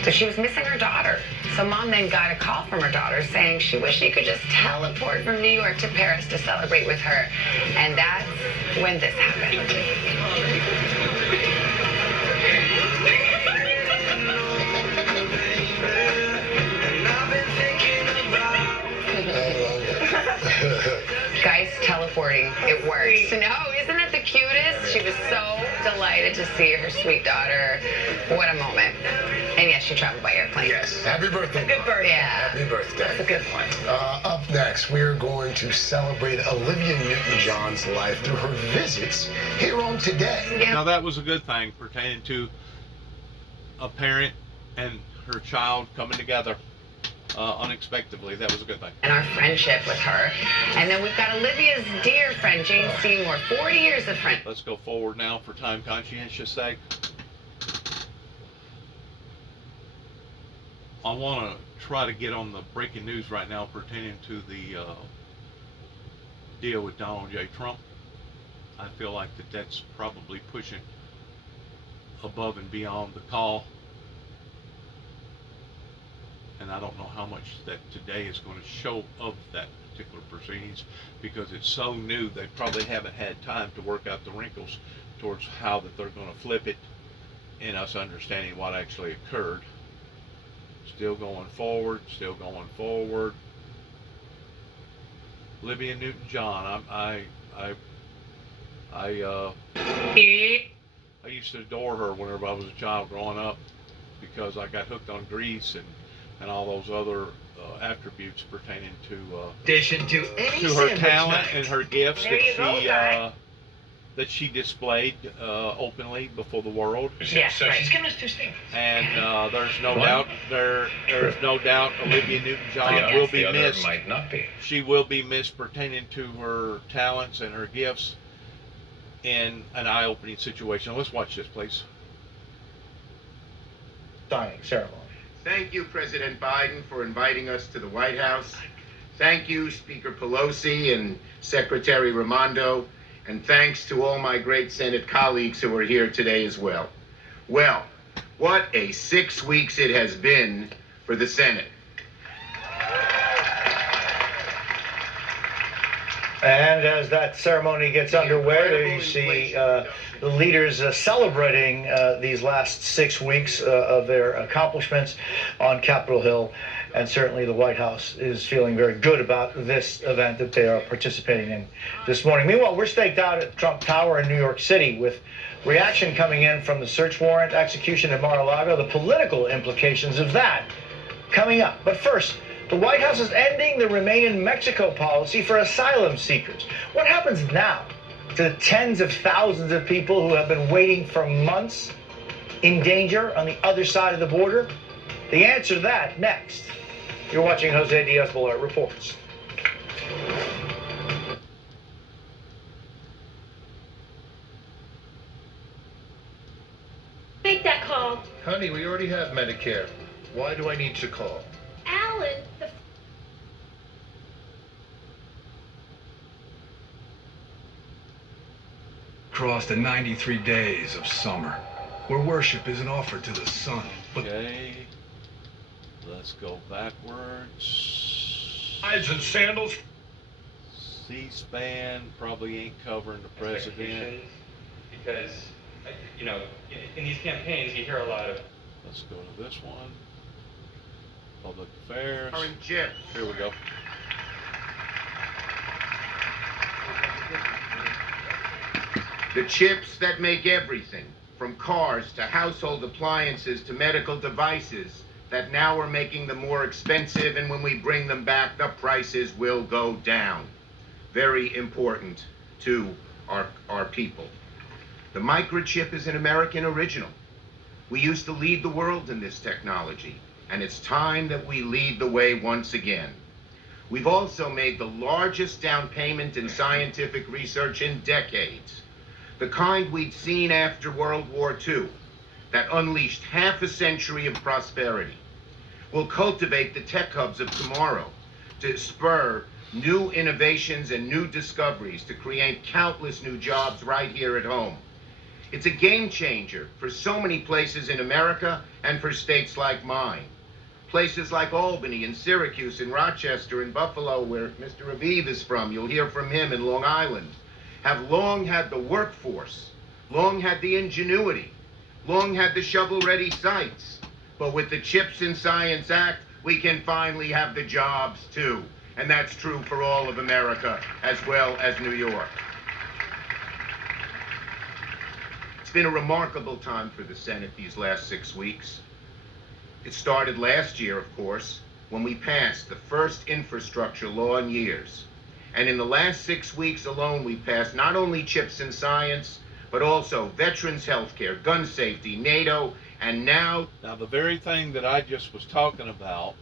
So she was missing her daughter. So mom then got a call from her daughter saying she wished she could just teleport from New York to Paris to celebrate with her. And that's when this happened. Guys teleporting, it works. No, isn't it the cutest? She was so delighted to see her sweet daughter. What a moment. And yes, she traveled by airplane. Yes. Happy birthday. Good birthday. Yeah. Happy birthday. That's a good one. Up next, we're going to celebrate Olivia Newton-John's life through her visits here on Today. Now that was a good thing pertaining to a parent and her child coming together. unexpectedly. That was a good thing. And our friendship with her. And then we've got Olivia's dear friend, Jane Seymour, 40 years of friend. Let's go forward now for time conscientious sake. I want to try to get on the breaking news right now pertaining to the deal with Donald J. Trump. I feel like that's probably pushing above and beyond the call. And I don't know how much that today is going to show of that particular proceedings, because it's so new. They probably haven't had time to work out the wrinkles towards how that they're going to flip it and us understanding what actually occurred. Still going forward, still going forward. Olivia Newton-John, I used to adore her whenever I was a child growing up, because I got hooked on Grease and all those other attributes pertaining to her talent and her gifts that she displayed openly before the world. Yeah, so she's giving us two things. And there's no doubt Olivia Newton-John will be missed. Might not be. She will be missed pertaining to her talents and her gifts in an eye-opening situation. Let's watch this, please. Signing ceremony. Thank you, President Biden, for inviting us to the White House. Thank you, Speaker Pelosi and Secretary Raimondo. And thanks to all my great Senate colleagues who are here today as well. Well, what a 6 weeks it has been for the Senate. And as that ceremony gets underway, you see the leaders celebrating these last 6 weeks of their accomplishments on Capitol Hill. And certainly the White House is feeling very good about this event that they are participating in this morning. Meanwhile, we're staked out at Trump Tower in New York City with reaction coming in from the search warrant execution at Mar-a-Lago, the political implications of that coming up. But first, the White House is ending the Remain in Mexico policy for asylum seekers. What happens now to the tens of thousands of people who have been waiting for months in danger on the other side of the border? The answer to that next. You're watching Jose Diaz-Balart Reports. Make that call. Honey, we already have Medicare. Why do I need to call? Alan, the Across the 93 days of summer, where worship isn't offered to the sun, but okay. Let's go backwards. Eyes and sandals. C-SPAN probably ain't covering the president. Because, you know, in these campaigns, you hear a lot of. Let's go to this one. Public affairs. Orange chips. Here we go. The chips that make everything, from cars to household appliances to medical devices, that now are making them more expensive, and when we bring them back, the prices will go down. Very important to our people. The microchip is an American original. We used to lead the world in this technology, and it's time that we lead the way once again. We've also made the largest down payment in scientific research in decades, the kind we'd seen after World War II, that unleashed half a century of prosperity. We'll cultivate the tech hubs of tomorrow to spur new innovations and new discoveries to create countless new jobs right here at home. It's a game changer for so many places in America and for states like mine. Places like Albany and Syracuse and Rochester and Buffalo, where Mr. Aviv is from, you'll hear from him, in Long Island, have long had the workforce, long had the ingenuity, long had the shovel-ready sites. But with the CHIPS and Science Act, we can finally have the jobs too. And that's true for all of America as well as New York. It's been a remarkable time for the Senate these last 6 weeks. It started last year, of course, when we passed the first infrastructure law in years. And in the last 6 weeks alone, we passed not only CHIPS and Science, but also veterans health care, gun safety, NATO, and now... Now, the very thing that I just was talking about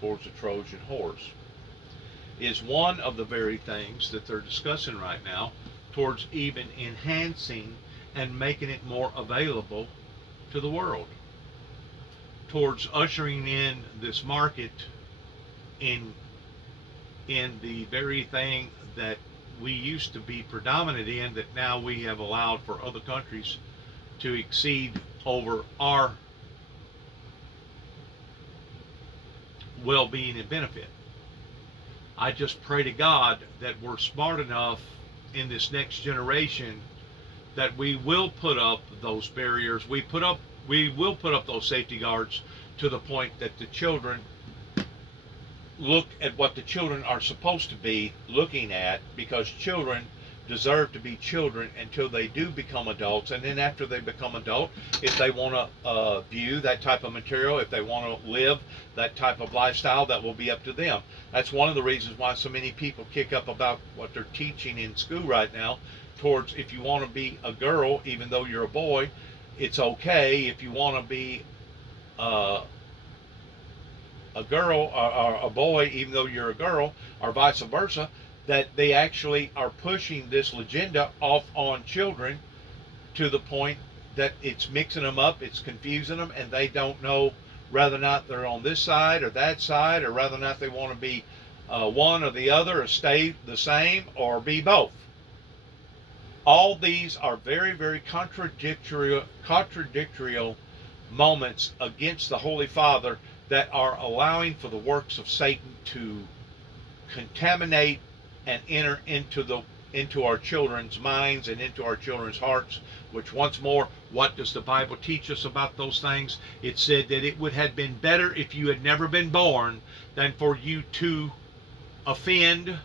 towards the Trojan horse, is one of the very things that they're discussing right now towards even enhancing and making it more available to the world, towards ushering in this market in the very thing that we used to be predominant in, that now we have allowed for other countries to exceed over our well-being and benefit. I just pray to God that we're smart enough in this next generation that we will put up those barriers. We will put up those safety guards to the point that the children look at what the children are supposed to be looking at, because children deserve to be children until they do become adults. And then after they become adult, if they want to view that type of material, if they want to live that type of lifestyle, that will be up to them. That's one of the reasons why so many people kick up about what they're teaching in school right now, towards if you want to be a girl even though you're a boy, it's okay. If you want to be a girl or a boy even though you're a girl, or vice versa, that they actually are pushing this agenda off on children to the point that it's mixing them up, it's confusing them, and they don't know whether or not they're on this side or that side, or whether or not they want to be one or the other, or stay the same, or be both. All these are very, very contradictory moments against the Holy Father, that are allowing for the works of Satan to contaminate and enter into our children's minds and into our children's hearts. Which, once more, what does the Bible teach us about those things? It said that it would have been better if you had never been born than for you to offend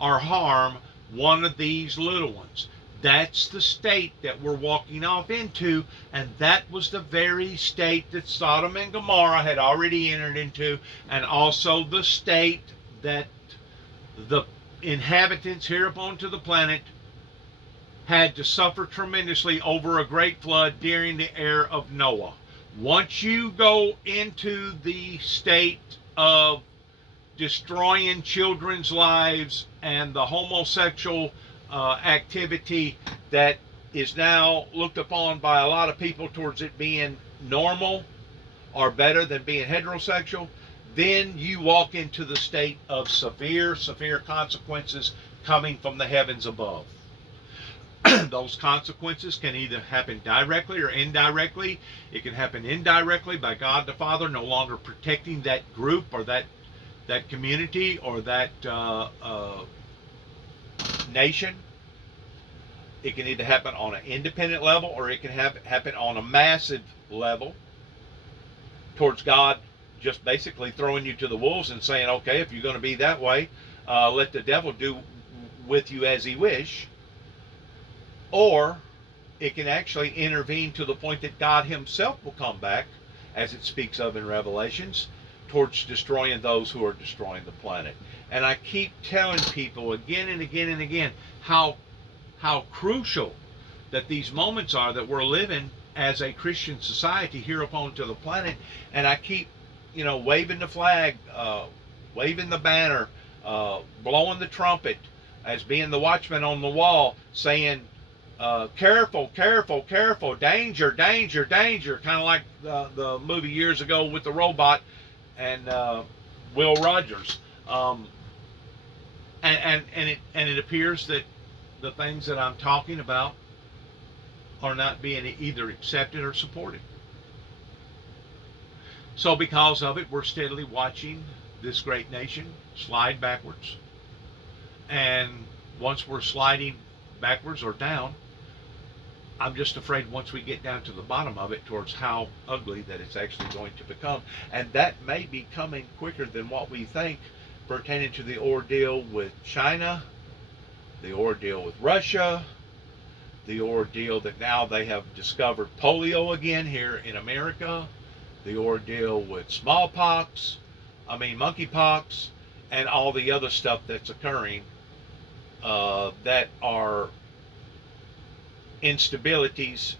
or harm one of these little ones. That's the state that we're walking off into, and that was the very state that Sodom and Gomorrah had already entered into, and also the state that the inhabitants here upon the planet had to suffer tremendously over a great flood during the era of Noah. Once you go into the state of destroying children's lives and the homosexual activity that is now looked upon by a lot of people towards it being normal or better than being heterosexual, then you walk into the state of severe consequences coming from the heavens above. Those consequences can either happen directly or indirectly. It can happen indirectly by God the Father no longer protecting that group or that community or that nation. It can either happen on an independent level, or it can happen on a massive level towards God just basically throwing you to the wolves and saying, okay, if you're going to be that way, let the devil do with you as he wish. Or it can actually intervene to the point that God himself will come back, as it speaks of in Revelations, towards destroying those who are destroying the planet. And I keep telling people again and again and again how crucial that these moments are that we're living as a Christian society here upon the planet. And I keep, waving the flag, waving the banner, blowing the trumpet as being the watchman on the wall, saying, careful, careful, careful, danger, danger, danger, kind of like the movie years ago with the robot and Will Rogers. And it appears that the things that I'm talking about are not being either accepted or supported. So because of it, we're steadily watching this great nation slide backwards. And once we're sliding backwards or down, I'm just afraid once we get down to the bottom of it towards how ugly that it's actually going to become. And that may be coming quicker than what we think, pertaining to the ordeal with China, the ordeal with Russia, the ordeal that now they have discovered polio again here in America, the ordeal with monkeypox, and all the other stuff that's occurring that are instabilities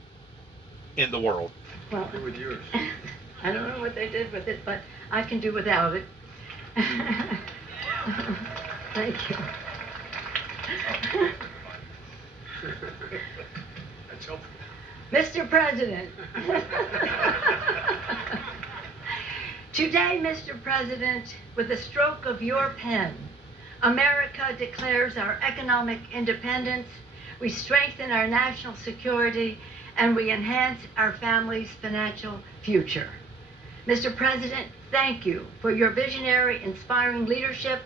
in the world. Well, with yours. I don't know what they did with it, but I can do without it. Thank you. Mr. President. Today, Mr. President, with the stroke of your pen, America declares our economic independence, we strengthen our national security, and we enhance our family's financial future. Mr. President, thank you for your visionary, inspiring leadership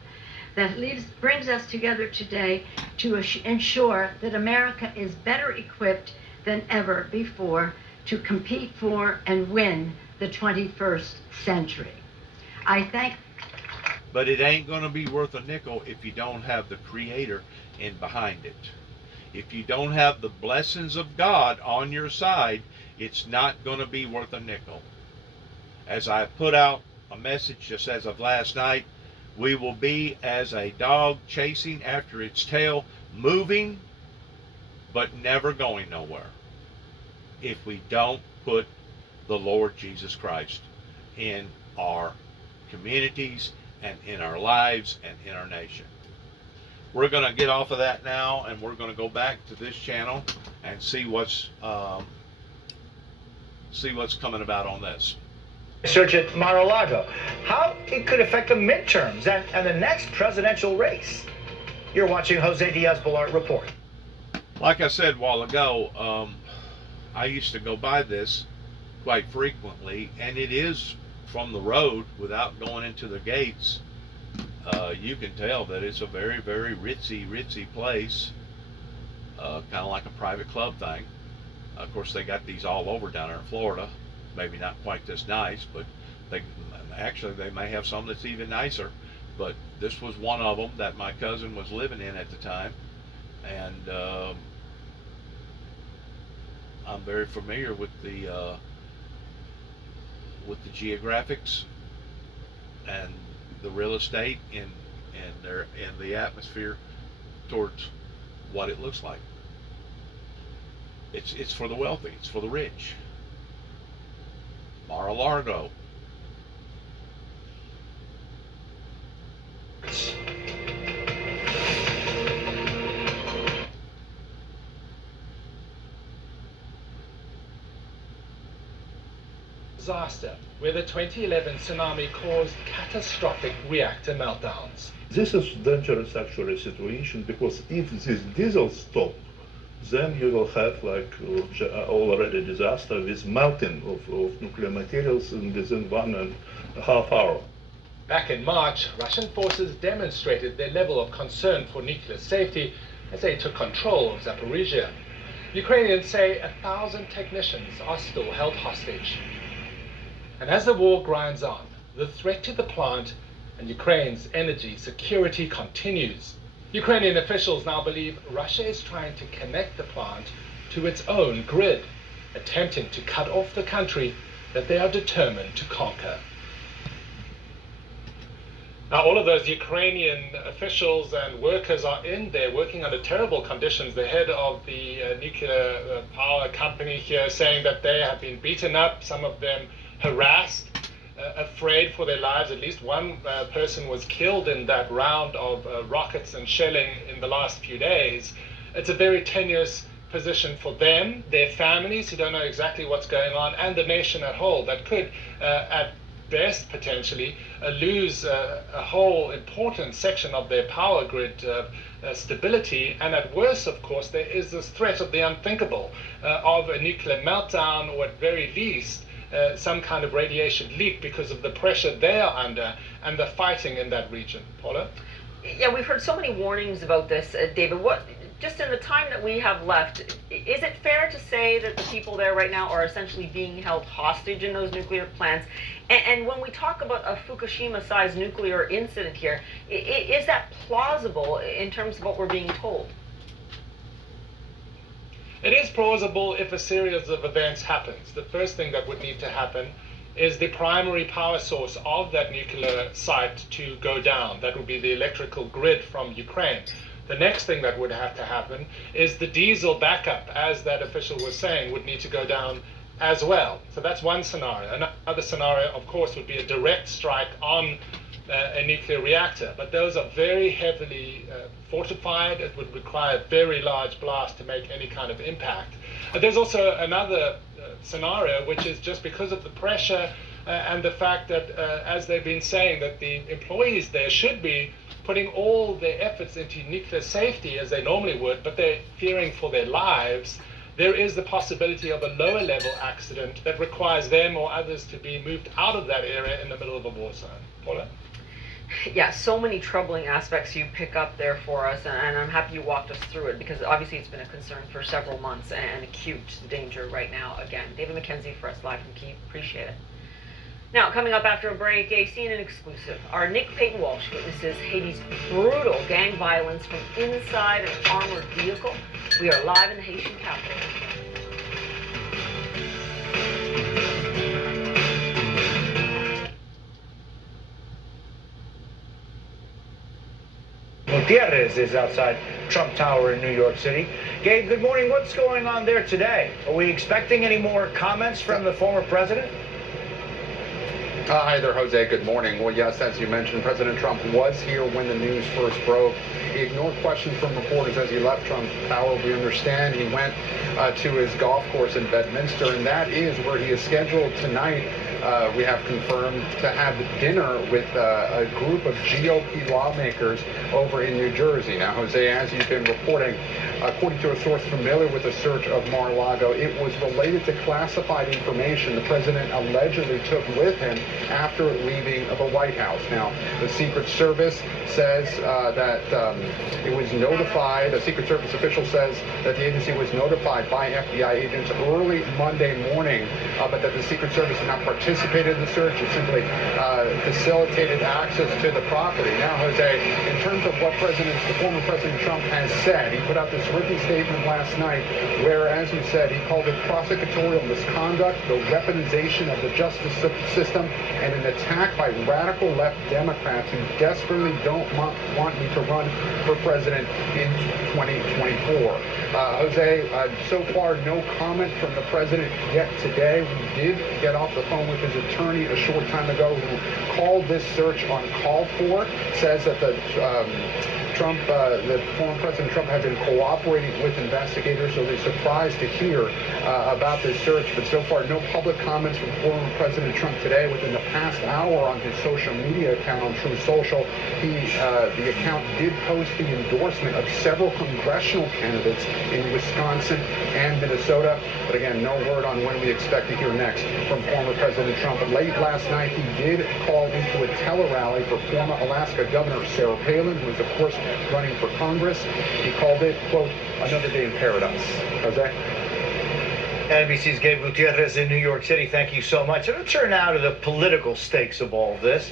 that brings us together today to ensure that America is better equipped than ever before to compete for and win the 21st century. But it ain't going to be worth a nickel if you don't have the Creator in behind it. If you don't have the blessings of God on your side, it's not going to be worth a nickel. As I put out a message just as of last night, we will be as a dog chasing after its tail, moving but never going nowhere, if we don't put the Lord Jesus Christ in our communities and in our lives and in our nation. We're going to get off of that now, and we're going to go back to this channel and see what's coming about on this. Search at Mar-a-Lago. How it could affect the midterms and the next presidential race. You're watching Jose Diaz-Balart report. Like I said a while ago, I used to go by this quite frequently, and it is from the road without going into the gates. You can tell that it's a very, very ritzy place, kind of like a private club thing. Of course, they got these all over down there in Florida. Maybe not quite this nice, but they may have some that's even nicer. But this was one of them that my cousin was living in at the time, and I'm very familiar with the geographics and the real estate and the atmosphere towards what it looks like. It's for the wealthy. It's for the rich. Mar-a-Lago. Disaster, where the 2011 tsunami caused catastrophic reactor meltdowns. This is dangerous actually situation, because if this diesel stop, then you will have like already disaster with melting of nuclear materials within 1.5 hours. Back in March, Russian forces demonstrated their level of concern for nuclear safety as they took control of Zaporizhia. Ukrainians say 1,000 technicians are still held hostage. And as the war grinds on, the threat to the plant and Ukraine's energy security continues. Ukrainian officials now believe Russia is trying to connect the plant to its own grid, attempting to cut off the country that they are determined to conquer. Now, all of those Ukrainian officials and workers are in there working under terrible conditions. The head of the nuclear power company here saying that they have been beaten up, some of them harassed, afraid for their lives. At least one person was killed in that round of rockets and shelling in the last few days. It's a very tenuous position for them, their families who don't know exactly what's going on, and the nation at whole that could, at best potentially, lose a whole important section of their power grid stability. And at worst, of course, there is this threat of the unthinkable, of a nuclear meltdown, or at very least some kind of radiation leak because of the pressure they are under and the fighting in that region. Paula? Yeah, we've heard so many warnings about this, David. Just in the time that we have left, is it fair to say that the people there right now are essentially being held hostage in those nuclear plants? And when we talk about a Fukushima-sized nuclear incident here, is that plausible in terms of what we're being told? It is plausible if a series of events happens. The first thing that would need to happen is the primary power source of that nuclear site to go down. That would be the electrical grid from Ukraine. The next thing that would have to happen is the diesel backup, as that official was saying, would need to go down as well. So that's one scenario. Another scenario, of course, would be a direct strike on a nuclear reactor. But those are very heavily fortified. It would require a very large blast to make any kind of impact. There's also another scenario, which is just because of the pressure and the fact that, as they've been saying, that the employees there should be putting all their efforts into nuclear safety as they normally would, but they're fearing for their lives. There is the possibility of a lower level accident that requires them or others to be moved out of that area in the middle of a war zone. Paula? Yeah, so many troubling aspects you pick up there for us, and I'm happy you walked us through it, because obviously it's been a concern for several months and acute danger right now again. David McKenzie for us live from Kyiv. Appreciate it. Now, coming up after a break, a CNN exclusive. Our Nick Payton Walsh witnesses Haiti's brutal gang violence from inside an armored vehicle. We are live in the Haitian capital. Gutierrez is outside Trump Tower in New York City. Gabe, good morning. What's going on there today? Are we expecting any more comments from the former president? Hi there, Jose. Good morning. Well, yes, as you mentioned, President Trump was here when the news first broke. He ignored questions from reporters as he left Trump Tower. We understand he went to his golf course in Bedminster, and that is where he is scheduled tonight. We have confirmed to have dinner with a group of GOP lawmakers over in New Jersey. Now, Jose, as you've been reporting, according to a source familiar with the search of Mar-a-Lago, it was related to classified information the president allegedly took with him after leaving the White House. Now, the Secret Service says that it was notified, a Secret Service official says that the agency was notified by FBI agents early Monday morning, but that the Secret Service did not participate in the search. It simply facilitated access to the property. Now, Jose, in terms of what the former President Trump has said, he put out this written statement last night where, as you said, he called it prosecutorial misconduct, the weaponization of the justice system, and an attack by radical left Democrats who desperately don't want me to run for president in 2024. Jose, so far no comment from the president yet today. We did get off the phone with his attorney a short time ago who called this search uncalled for, says that the former President Trump had been cooperating with investigators, so they're surprised to hear about this search. But so far, no public comments from former President Trump today. Within the past hour on his social media account on Truth Social, the account did post the endorsement of several congressional candidates in Wisconsin and Minnesota. But again, no word on when we expect to hear next from former President Trump. But late last night, he did call into a tele-rally for former Alaska Governor Sarah Palin, who is, of course, running for Congress. He called it, quote, another day in paradise. Jose? NBC's Gabe Gutierrez in New York City. Thank you so much. Let's turn now to the political stakes of all of this.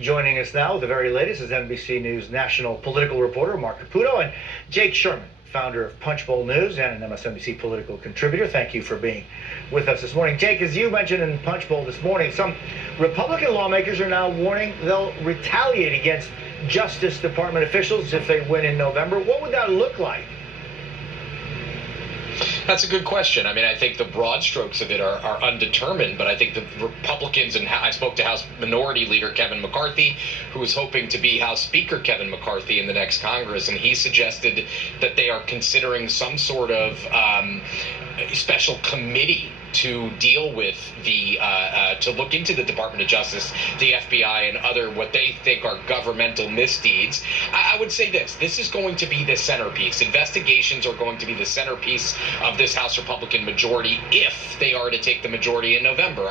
Joining us now with the very latest is NBC News national political reporter Mark Caputo and Jake Sherman, founder of Punchbowl News and an MSNBC political contributor. Thank you for being with us this morning. Jake, as you mentioned in Punchbowl this morning, some Republican lawmakers are now warning they'll retaliate against Justice Department officials if they win in November. What would that look like? That's a good question. I mean, I think the broad strokes of it are undetermined, but I think the Republicans, and I spoke to House Minority Leader Kevin McCarthy, who is hoping to be House Speaker Kevin McCarthy in the next Congress, and he suggested that they are considering some sort of special committee to deal with to look into the Department of Justice, the FBI, and other what they think are governmental misdeeds. I would say this is going to be the centerpiece. Investigations are going to be the centerpiece of this House Republican majority if they are to take the majority in November.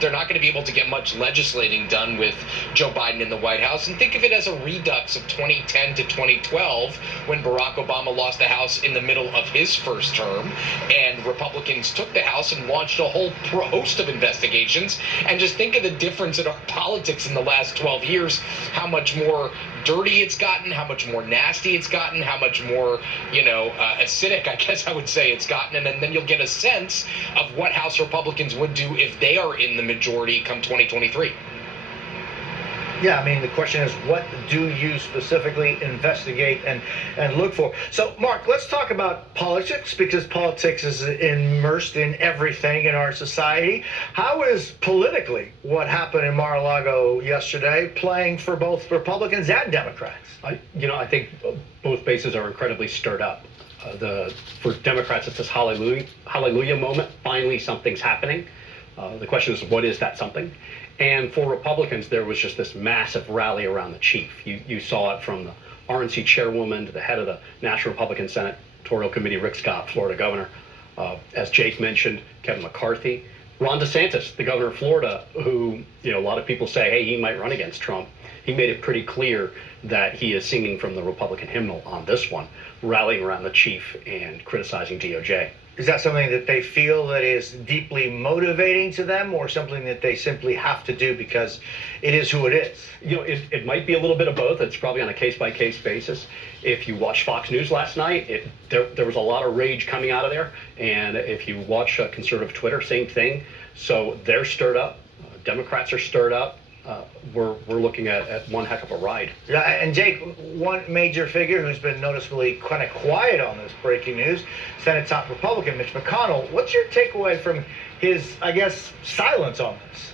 They're not going to be able to get much legislating done with Joe Biden in the White House. And think of it as a redux of 2010 to 2012 when Barack Obama lost the House in the middle of his first term, and Republicans took the House and launched a whole host of investigations. And just think of the difference in our politics in the last 12 years, how much more dirty it's gotten, how much more nasty it's gotten, how much more, acidic, I guess I would say, it's gotten. And then you'll get a sense of what House Republicans would do if they are in the majority come 2023. Yeah, I mean, the question is, what do you specifically investigate and look for? So, Mark, let's talk about politics, because politics is immersed in everything in our society. How is politically what happened in Mar-a-Lago yesterday playing for both Republicans and Democrats? I think both bases are incredibly stirred up. For Democrats, it's this hallelujah moment. Finally, something's happening. The question is, what is that something? And for Republicans, there was just this massive rally around the chief. You saw it from the RNC chairwoman to the head of the National Republican Senatorial Committee, Rick Scott, Florida governor. As Jake mentioned, Kevin McCarthy. Ron DeSantis, the governor of Florida, who, a lot of people say, hey, he might run against Trump. He made it pretty clear that he is singing from the Republican hymnal on this one, rallying around the chief and criticizing DOJ. Is that something that they feel that is deeply motivating to them, or something that they simply have to do because it is who it is? It might be a little bit of both. It's probably on a case-by-case basis. If you watch Fox News last night, there was a lot of rage coming out of there. And if you watch conservative Twitter, same thing. So they're stirred up. Democrats are stirred up. We're looking at one heck of a ride. Yeah, and Jake, one major figure who's been noticeably kind of quiet on this breaking news, Senate top Republican Mitch McConnell. What's your takeaway from his, silence on this?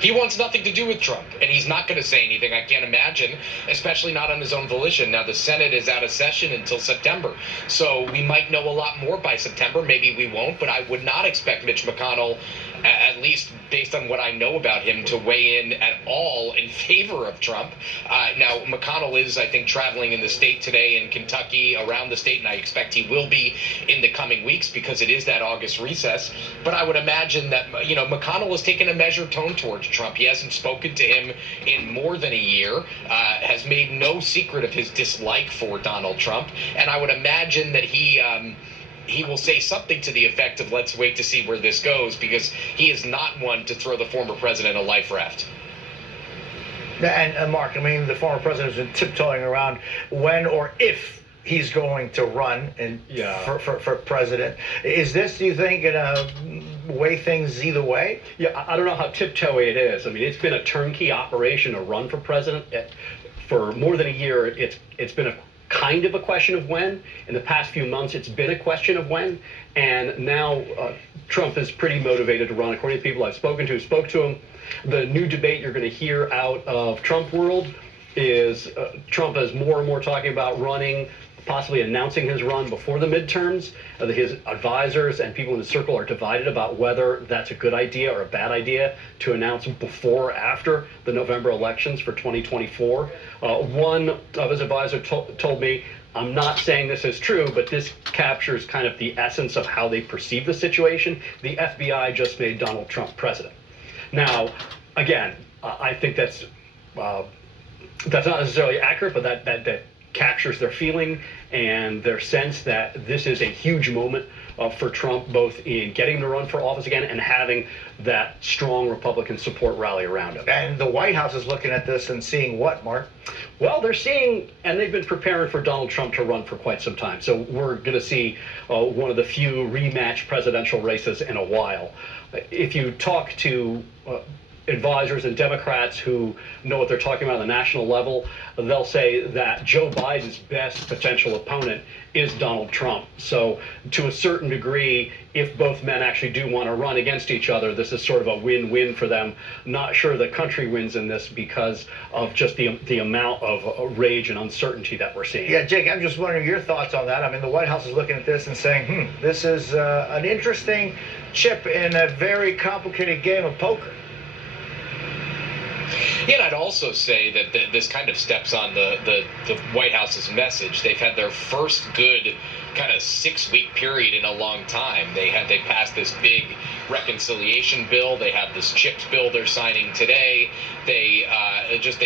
He wants nothing to do with Trump, and he's not going to say anything, I can't imagine, especially not on his own volition. Now, the Senate is out of session until September, so we might know a lot more by September. Maybe we won't, but I would not expect Mitch McConnell, at least based on what I know about him, to weigh in at all in favor of Trump. Now, McConnell is, I think, traveling in the state today in Kentucky, around the state, and I expect he will be in the coming weeks because it is that August recess. But I would imagine that, McConnell has taken a measured tone towards Trump. He hasn't spoken to him in more than a year, has made no secret of his dislike for Donald Trump, and I would imagine that he will say something to the effect of, let's wait to see where this goes, because he is not one to throw the former president a life raft. And Mark, the former president has been tiptoeing around when or if he's going to run for president. Is this, do you think, going to weigh things either way? Yeah, I don't know how tiptoey it is. It's been a turnkey operation to run for president. For more than a year, it's been a kind of a question of when. In the past few months, it's been a question of when. And now Trump is pretty motivated to run. According to people I've spoke to him, the new debate you're going to hear out of Trump world is Trump is more and more talking about running, possibly announcing his run before the midterms. His advisors and people in his circle are divided about whether that's a good idea or a bad idea to announce before or after the November elections for 2024. One of his advisors told me, I'm not saying this is true, but this captures kind of the essence of how they perceive the situation. The FBI just made Donald Trump president. Now, again, I think that's not necessarily accurate, but that captures their feeling and their sense that this is a huge moment for Trump, both in getting him to run for office again and having that strong Republican support rally around him. And the White House is looking at this and seeing what, Mark? Well, they're seeing, and they've been preparing for Donald Trump to run for quite some time. So we're going to see one of the few rematch presidential races in a while. If you talk to advisors and Democrats who know what they're talking about on the national level, they'll say that Joe Biden's best potential opponent is Donald Trump. So to a certain degree, if both men actually do want to run against each other, this is sort of a win-win for them. Not sure the country wins in this because of just the amount of rage and uncertainty that we're seeing. Yeah, Jake, I'm just wondering your thoughts on that. The White House is looking at this and saying, this is an interesting chip in a very complicated game of poker. Yeah, and I'd also say that this kind of steps on the White House's message. They've had their first good kind of 6-week period in a long time. They passed this big reconciliation bill. They have this CHIPS bill they're signing today. They've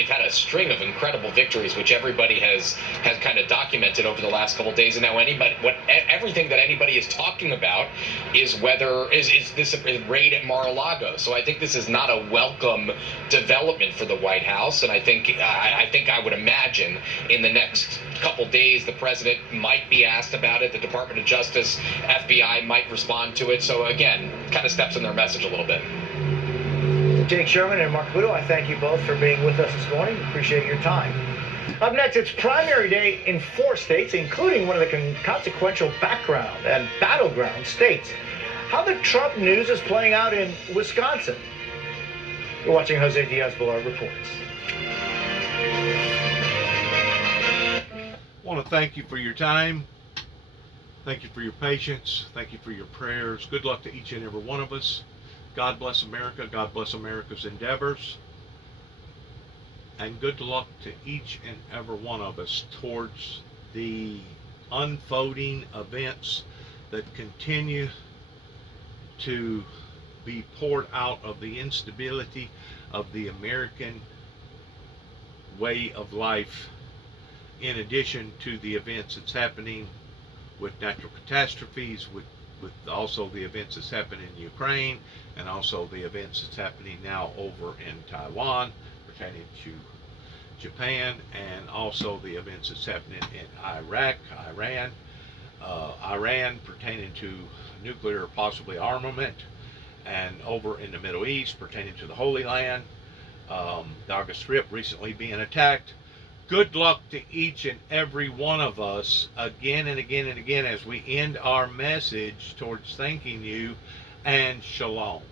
had a string of incredible victories, which everybody has kind of documented over the last couple of days. And now everything that anybody is talking about is this a raid at Mar-a-Lago. So I think this is not a welcome development for the White House. And I think I would imagine in the next couple days the president might be asked about it. The Department of Justice, FBI might respond to it. So again, kind of steps in their message a little bit. Jake Sherman and Mark Caputo, I thank you both for being with us this morning. Appreciate your time. Up next, it's primary day in 4 states, including one of the consequential background and battleground states. How the Trump news is playing out in Wisconsin. You're watching Jose Diaz-Balart Reports. I want to thank you for your time. Thank you for your patience. Thank you for your prayers. Good luck to each and every one of us. God bless America. God bless America's endeavors. And good luck to each and every one of us towards the unfolding events that continue to be poured out of the instability of the American way of life, in addition to the events that's happening with natural catastrophes, with also the events that's happening in Ukraine, and also the events that's happening now over in Taiwan pertaining to Japan, and also the events that's happening in Iran pertaining to nuclear possibly armament, and over in the Middle East pertaining to the Holy Land, the Gaza Strip recently being attacked. Good luck to each and every one of us again and again and again as we end our message towards thanking you, and shalom.